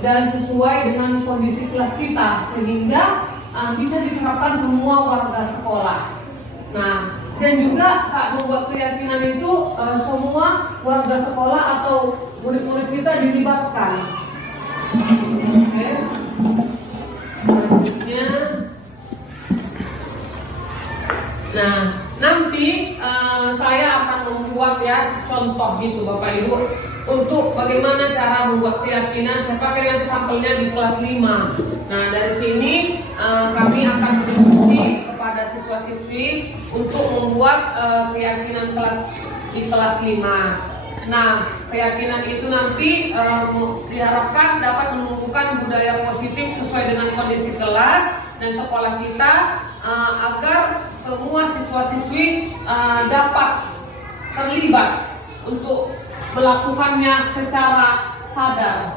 dan sesuai dengan kondisi kelas kita sehingga bisa diterapkan semua warga sekolah. Nah, dan juga saat membuat keyakinan itu semua warga sekolah atau murid-murid kita dilibatkan. Oke. Selanjutnya, nah nanti saya akan membuat ya contoh gitu Bapak Ibu untuk bagaimana cara membuat keyakinan. Saya pakai nanti sampelnya di kelas 5. Nah, dari sini kami akan berdiskusi kepada siswa-siswi untuk membuat keyakinan di kelas 5. Nah, keyakinan itu nanti diharapkan dapat menumbuhkan budaya positif sesuai dengan kondisi kelas dan sekolah kita agar semua siswa-siswi dapat terlibat untuk melakukannya secara sadar.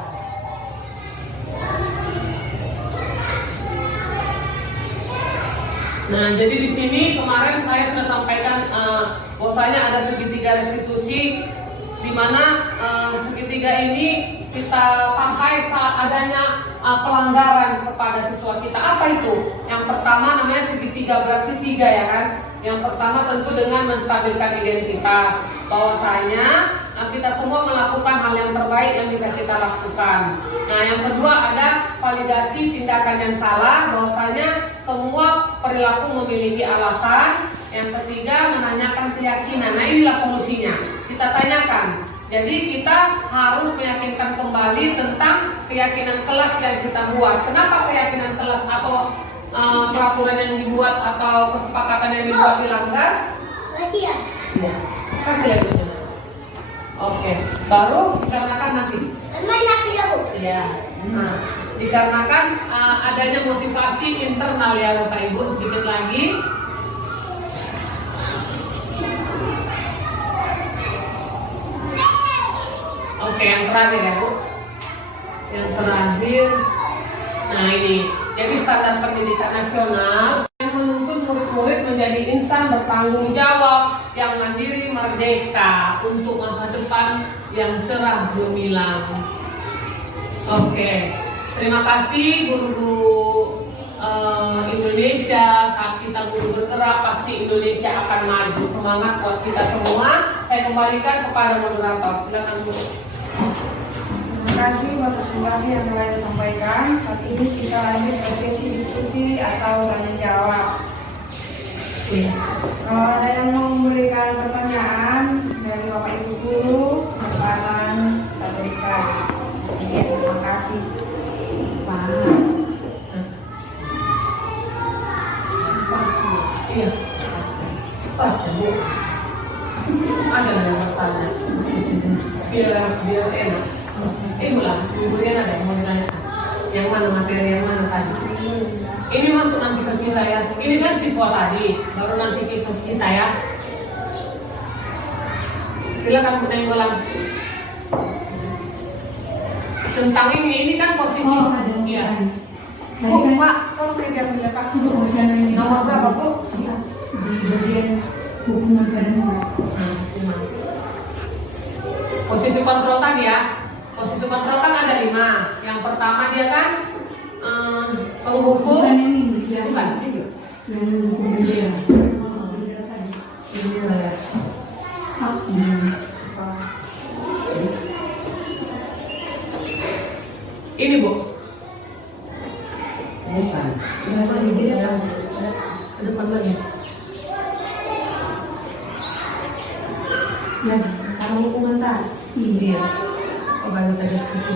Nah, jadi di sini kemarin saya sudah sampaikan bahwasanya ada segitiga restitusi, di mana segitiga ini kita pakai saat adanya pelanggaran kepada siswa kita. Apa itu? Yang pertama namanya segitiga, berarti 3 ya kan? Yang pertama tentu dengan menstabilkan identitas, bahwasanya kita semua melakukan hal yang terbaik yang bisa kita lakukan. Nah, yang kedua ada validasi tindakan yang salah, bahwasanya semua perilaku memiliki alasan. Yang ketiga menanyakan keyakinan. Nah, inilah solusinya. Kita tanyakan. Jadi kita harus meyakinkan kembali tentang keyakinan kelas yang kita buat. Kenapa keyakinan kelas atau peraturan yang dibuat atau kesepakatan yang dibuat dilanggar? Kasih ya. Ya, kasih lagunya. Oke, baru dikarenakan nanti. Main aku ya bu. Ya. Nah, dikarenakan adanya motivasi internal ya Bapak Ibu, sedikit lagi. Oke, yang terakhir ya Bu. Yang terakhir, nah ini, jadi standar pendidikan nasional yang menuntut murid-murid menjadi insan bertanggung jawab, yang mandiri, merdeka untuk masa depan yang cerah gemilang. Oke, terima kasih guru-guru Indonesia. Saat kita guru bergerak, pasti Indonesia akan maju. Semangat buat kita semua. Saya kembalikan kepada moderator. Silakan Bu. Terima kasih buat presentasi yang telah disampaikan. Saat ini kita lanjut ke sesi diskusi atau tanya jawab. Kalau ada yang mau memberikan pertanyaan dari Bapak Ibu guru, silakan kita berikan. Oke, terima kasih. Iya. Pas Bu. Ada yang bertanya. Biar enak. Ibu lah, Ibu Riana ada yang mau ditanya. Yang mana materi yang mana tadi? Ini masuk nanti ke kita ya. Ini kan siswa tadi, baru nanti kita ya. Silakan Bu Nenggolan. Tentang ini kan posisi. Oh, ada. Iya. Tadi Bu, kan Pak, tolong media pendapat Pak. coba bacakan ini. Nomor berapa Bu? Ya, di bagian hukuman pidana. Posisi kontrol tadi ya. Posisi kontrol kan ada 5. Yang pertama dia kan penghukum. Bukan yang ini, ya. Bukan, ini. Yang menghukum bendera. Bendera tadi. Ini lah ya. Ini Bu. Bukan. Bukan ini dia. Ke depan lagi. Lagi, sama hukuman tadi. Iya. Oh, banyak aja diskusi.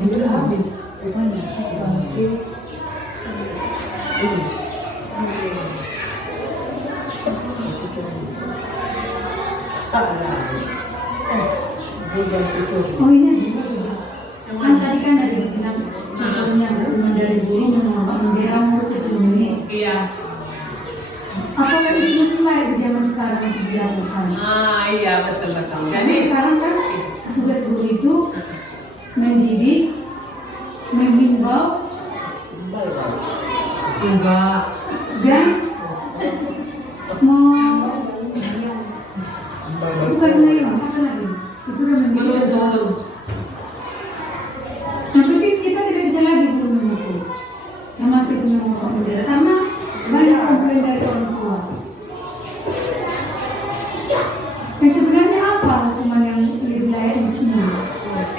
Udah habis. Oh ini kan tadi kan ada bilang contohnya hukuman dari guru menolak bendera umur 10 menit. Iya. Apakah itu mesti layak di zaman sekarang untuk dilakukan? Iya betul. Jadi Jadi sekarang kan tugas guru itu mendidik, menghimbau, enggak. dan bukan mengayomi, apa lagi? Itu udah mendidik. Menuntun. Nah, berarti kita tidak bisa lagi guru menghukum, termasuk itu menghukum bendera, karena banyak komplain dari orang tua. Dan sebenarnya apa hukuman yang lebih layak untuk ini?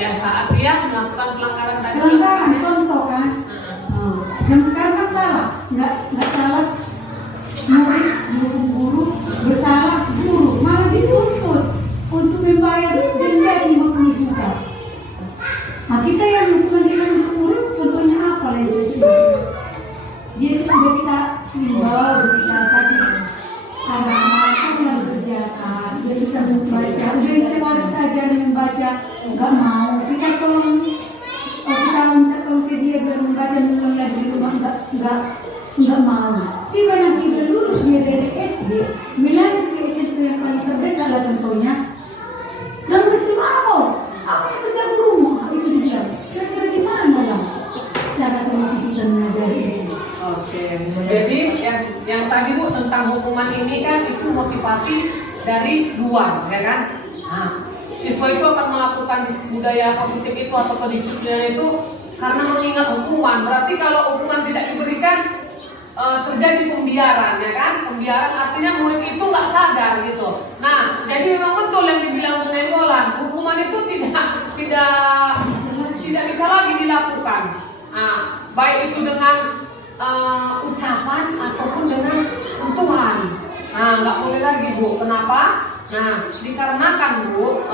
Ya saat dia melakukan pelanggaran tadi. Pelanggaran, contoh kan? Dan sekarang kan salah, nggak salah murid dihukum guru, bersalah guru, malah dituntut untuk membayar denda 50 juta. Nah kita yang hukuman dia untuk guru, contohnya apa lagi? Dia itu udah kita himbau, udah kita kasih anak-anak yang dikerjakan, dia bisa membaca, udah kita ajarin membaca, nggak mau, kita tolong. Kita minta tolong ke dia biar membaca menulis lagi di rumah nggak mau. Tiba nanti udah lulus dia dari SD, melanjut ke SMP yang paling terdekat lah contohnya. Dan mesti mau, aku kerja di rumah itu dia. Kira-kira gimana lah cara solusi kita mengajari itu? Oke. Jadi yang tadi Bu tentang hukuman ini kan itu motivasi dari luar, ya kan? Nah, siswa itu akan melakukan budaya positif itu atau kedisiplinan itu karena mengingat hukuman. Berarti kalau hukuman tidak diberikan terjadi pembiaran, ya kan? Pembiaran artinya murid itu nggak sadar gitu. Nah, jadi memang betul yang dibilang Nenggolan, hukuman itu tidak bisa lagi dilakukan. Nah, baik itu dengan ucapan Nah, nggak boleh lagi Bu. Kenapa? Nah, dikarenakan Bu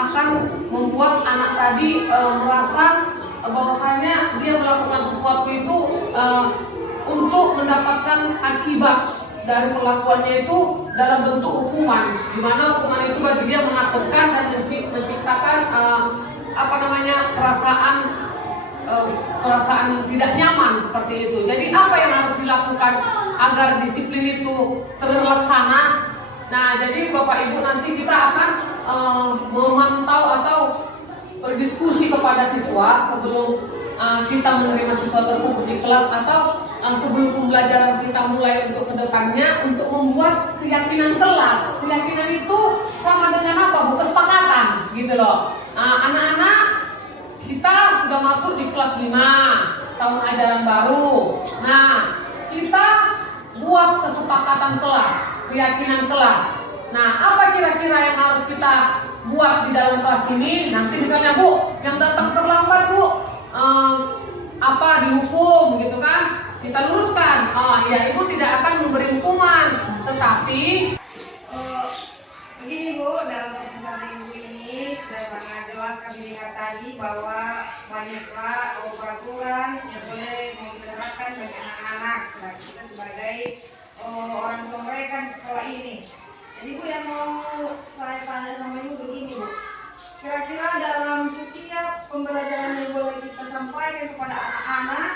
akan membuat anak tadi merasa bahwasanya dia melakukan sesuatu itu untuk mendapatkan akibat dari perlakuannya itu dalam bentuk hukuman, di mana hukuman itu bagi dia menakutkan dan menciptakan perasaan tidak nyaman seperti itu. Jadi apa yang harus dilakukan agar disiplin itu terlaksana? Nah, jadi Bapak Ibu nanti kita akan memantau atau berdiskusi kepada siswa sebelum kita menerima siswa tersebut di kelas atau sebelum pembelajaran kita mulai untuk kedepannya untuk membuat keyakinan kelas. Keyakinan itu sama dengan apa Bu? Kesepakatan gitu loh. Anak-anak kita sudah masuk di kelas 5 tahun ajaran baru. Nah, kita buat kesepakatan kelas, keyakinan kelas. Nah, apa kira-kira yang harus kita buat di dalam kelas ini? Nanti misalnya Bu, yang datang terlambat Bu, dihukum gitu kan? Kita luruskan. Ya Ibu tidak akan memberi hukuman, tetapi begini Bu, dalam presentasi Ibu ini sudah sangat jelas kami lihat tadi bahwa banyaklah peraturan yang boleh diterapkan bagi anak-anak kita sebagai orang tua mereka di sekolah ini. Jadi Bu, yang mau saya tanya sama Ibu begini Bu, kira-kira dalam setiap pembelajaran yang boleh kita sampaikan kepada anak-anak,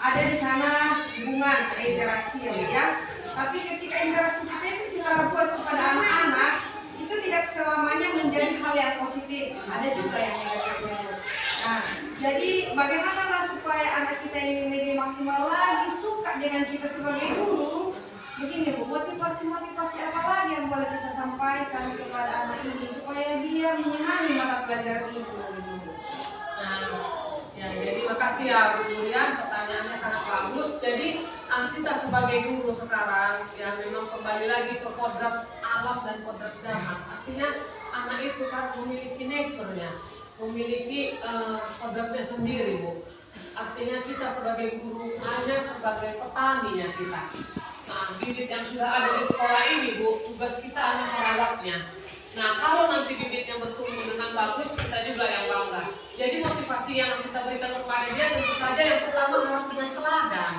ada di sana hubungan, ada interaksi ya. Tapi ketika interaksi kita itu kita lakukan kepada anak-anak, itu tidak selamanya menjadi hal yang positif. Ada juga yang negatifnya. Nah, jadi bagaimana supaya anak kita ini lebih maksimal lagi suka dengan kita sebagai guru? Begini Bu, motivasi apa lagi yang boleh kita sampaikan kepada anak ini supaya dia menyenangi mata pelajaran itu? Nah, ya, jadi makasih ya Bu Murian, pertanyaannya sangat bagus. Jadi kita sebagai guru sekarang ya memang kembali lagi ke kodrat alam dan kodrat zaman. Artinya anak itu kan memiliki nature-nya, memiliki kodratnya sendiri Bu. Artinya kita sebagai guru hanya sebagai petaninya kita. Nah, bibit yang sudah ada di sekolah ini Bu, tugas kita hanya merawatnya. Nah, kalau nanti bibitnya bertumbuh dengan bagus, kita juga yang bangga. Jadi motivasi yang kita berikan kepada dia tentu saja yang pertama harus dengan teladan.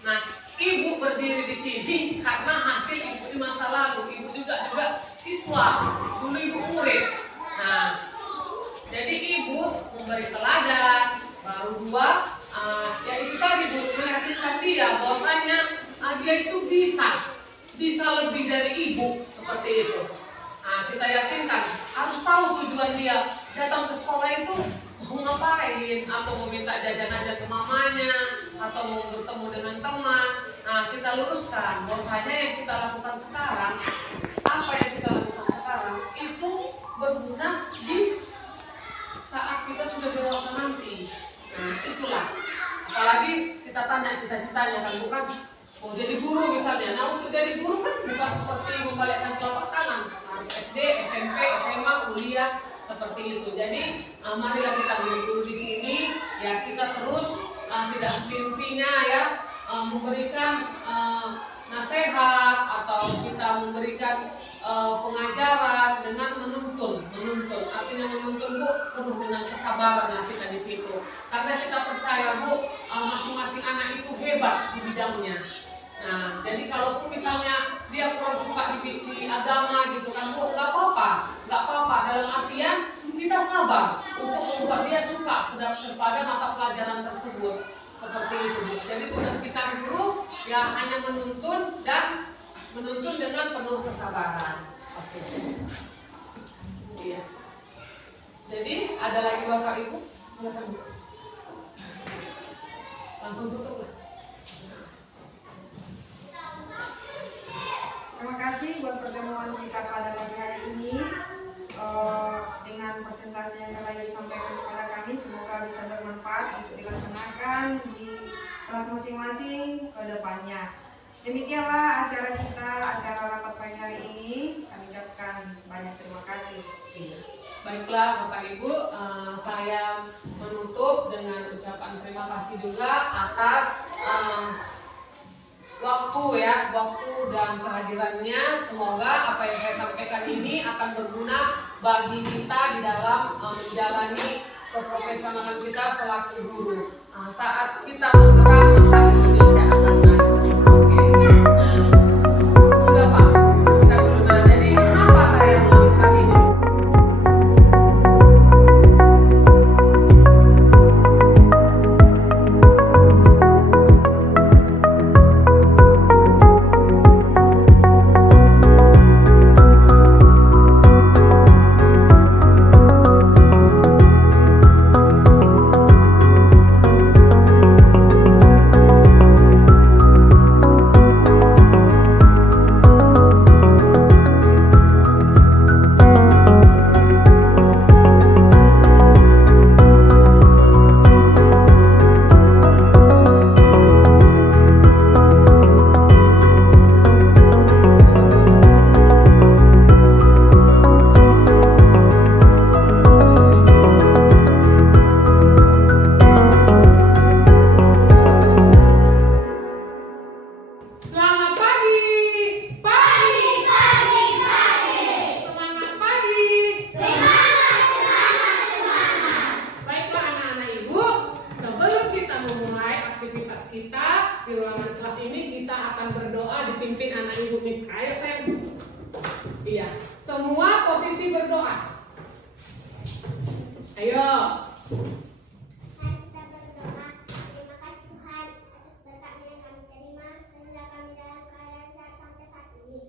Nah, Ibu berdiri di sini karena hasil Ibu di masa lalu. Ibu juga siswa, dulu Ibu murid. Nah, jadi Ibu memberi teladan. Baru dua, ya itu tadi Bu, meyakinkan dia bahwasanya dia itu bisa lebih dari Ibu seperti itu. Nah, kita yakinkan harus tahu tujuan dia datang ke sekolah itu mau ngapain, atau mau minta jajan aja ke mamanya, atau mau bertemu dengan teman. Nah, kita luruskan bahwasanya yang kita lakukan sekarang, apa yang kita lakukan sekarang itu berguna di saat kita sudah dewasa nanti. Nah, itulah. Apalagi kita tanya cita-citanya kan, bukan mau jadi guru misalnya. Nah, untuk jadi guru kan bukan seperti membalikkan telapak tangan, harus SD, SMP, SMA, kuliah seperti itu. Jadi marilah kita menjadi guru di sini. Ya kita terus tidak henti-hentinya ya memberikan nasihat atau kita memberikan pengajaran dengan menuntun. Artinya menuntun Bu penuh dengan kesabaran ya kita di situ. Karena kita percaya Bu masing-masing anak itu hebat di bidangnya. Nah, jadi kalaupun misalnya dia kurang suka di agama gitu kan Bu, nggak apa-apa. Dalam artian kita sabar untuk membuat dia suka kepada mata pelajaran tersebut. Seperti itu Bu. Jadi tugas kita guru ya hanya menuntun dan menuntun dengan penuh kesabaran. Oke. Iya. Jadi ada lagi Bapak Ibu? Silakan Bu. Langsung tutup lah. Terima kasih buat pertemuan kita pada pagi hari ini. Dengan presentasi yang telah disampaikan kepada kami, semoga bisa bermanfaat untuk dilaksanakan di kelas masing-masing ke depannya. Demikianlah acara kita, acara rapat pagi hari ini. Kami ucapkan banyak terima kasih. Baiklah Bapak Ibu, saya menutup dengan ucapan terima kasih juga atas waktu dan kehadirannya. Semoga apa yang saya sampaikan ini akan berguna bagi kita di dalam menjalani keprofesionalan kita selaku guru. Saat kita bergerak, maka Indonesia akan maju. Oke. Nah, sudah Pak. Kita dulu. Nah, jadi kenapa saya melakukan ini? Di ruangan kelas ini kita akan berdoa dipimpin anak ibu Miss. Ayo Sen. Iya, semua posisi berdoa. Ayo. Mari kita berdoa. Terima kasih Tuhan atas berkat-Nya yang kami terima sehingga kami dalam keadaan sehat sampai saat ini.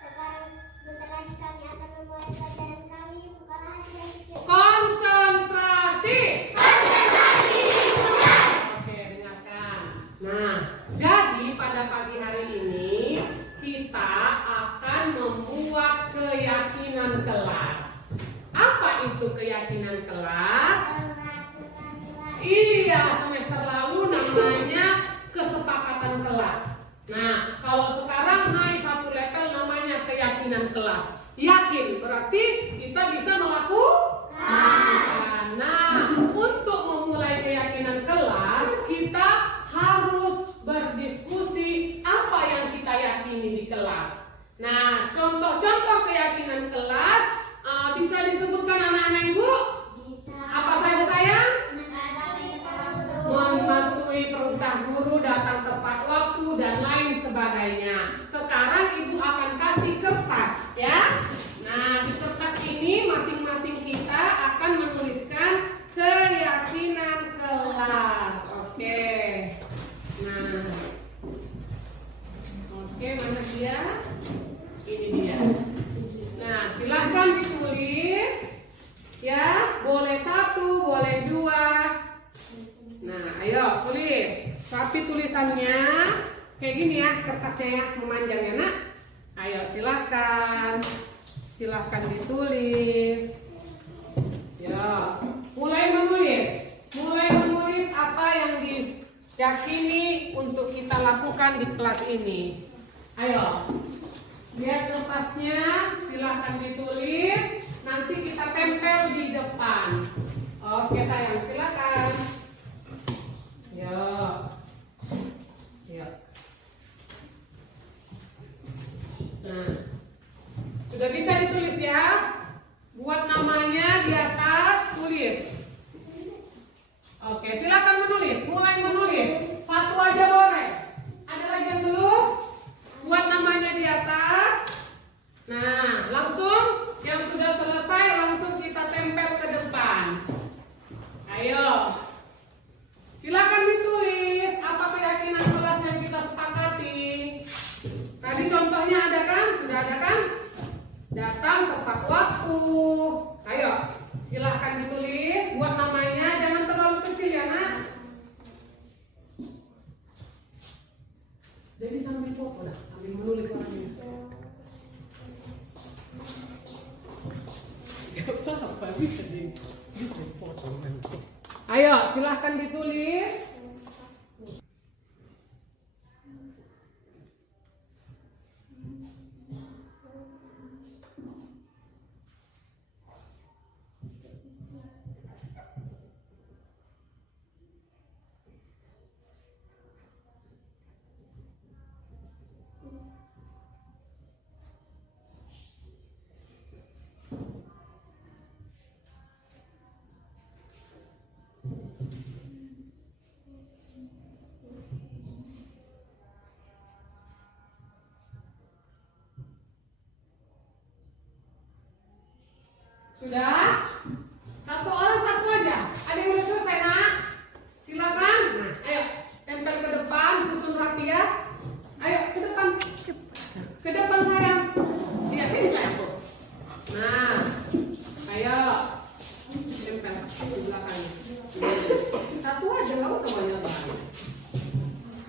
Sekarang bentar lagi kami akan memulai pelajaran kami. Bukalah hati dan pikiran. Konsentrasi. Oke, dengarkan. Nah, jadi pada pagi hari ini kita akan membuat keyakinan kelas. Apa itu keyakinan kelas? Iya, semester lalu namanya kesepakatan kelas. Nah, kalau sekarang naik satu level namanya keyakinan kelas. Yakin berarti kita bisa melakukan. Nah, untuk memulai keyakinan kelas kita harus berdiskusi apa yang kita yakini di kelas. Nah, contoh-contoh keyakinan kelas bisa disebutkan anak-anak ibu? Bisa. Apa saja sayang? Mematuhi perintah guru, datang tepat waktu, dan lain sebagainya. Sekarang ibu akan kasih kertas ya. Nah, di kertas ini masing-masing kita akan menuliskan keyakinan kelas. Oke. Nah, oke, mana dia? Ini dia. Nah, silahkan ditulis ya. Boleh satu, boleh dua. Nah, ayo tulis. Tapi tulisannya kayak gini ya, kertasnya ya, memanjang ya nak. Ayo silahkan. Silahkan ditulis. Ya, mulai menulis. Mulai menulis apa yang diyakini untuk kita lakukan di kelas ini. Ayo. Lihat kertasnya, silahkan ditulis. Nanti kita tempel di depan. Oke sayang, silakan. Yo. Yo. Nah, sudah bisa ditulis ya. Buat namanya di atas, tulis. Oke, silakan menulis. Mulai menulis. Satu aja boleh. Ada lagi yang belum? Buat namanya di atas. Nah, langsung yang sudah selesai langsung kita tempel ke depan. Ayo. Silakan ditulis apa keyakinan kelas yang kita sepakati. Tadi contohnya ada kan? Sudah ada kan? Datang tepat waktu. Ayo, silakan ditulis. Buat namanya jangan terlalu kecil ya nak. Jadi sambil foto dah, sambil menulis orangnya. Ayo, silahkan ditulis. Sudah? Satu orang satu aja. Ada yang udah selesai nak? Silakan. Nah, ayo tempel ke depan, susun rapi ya. Ayo ke depan. Ke depan sayang. Iya sini sayang. Nah, ayo tempel di belakang. Satu aja, nggak usah banyak-banyak.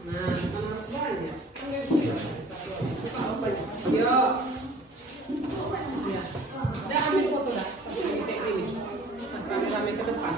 Nah, kan harus banyak. Satu aja. Buka banyak. Yo. Ya. Udah ambil foto dah. Pakai ini. Mas rame-rame ke depan.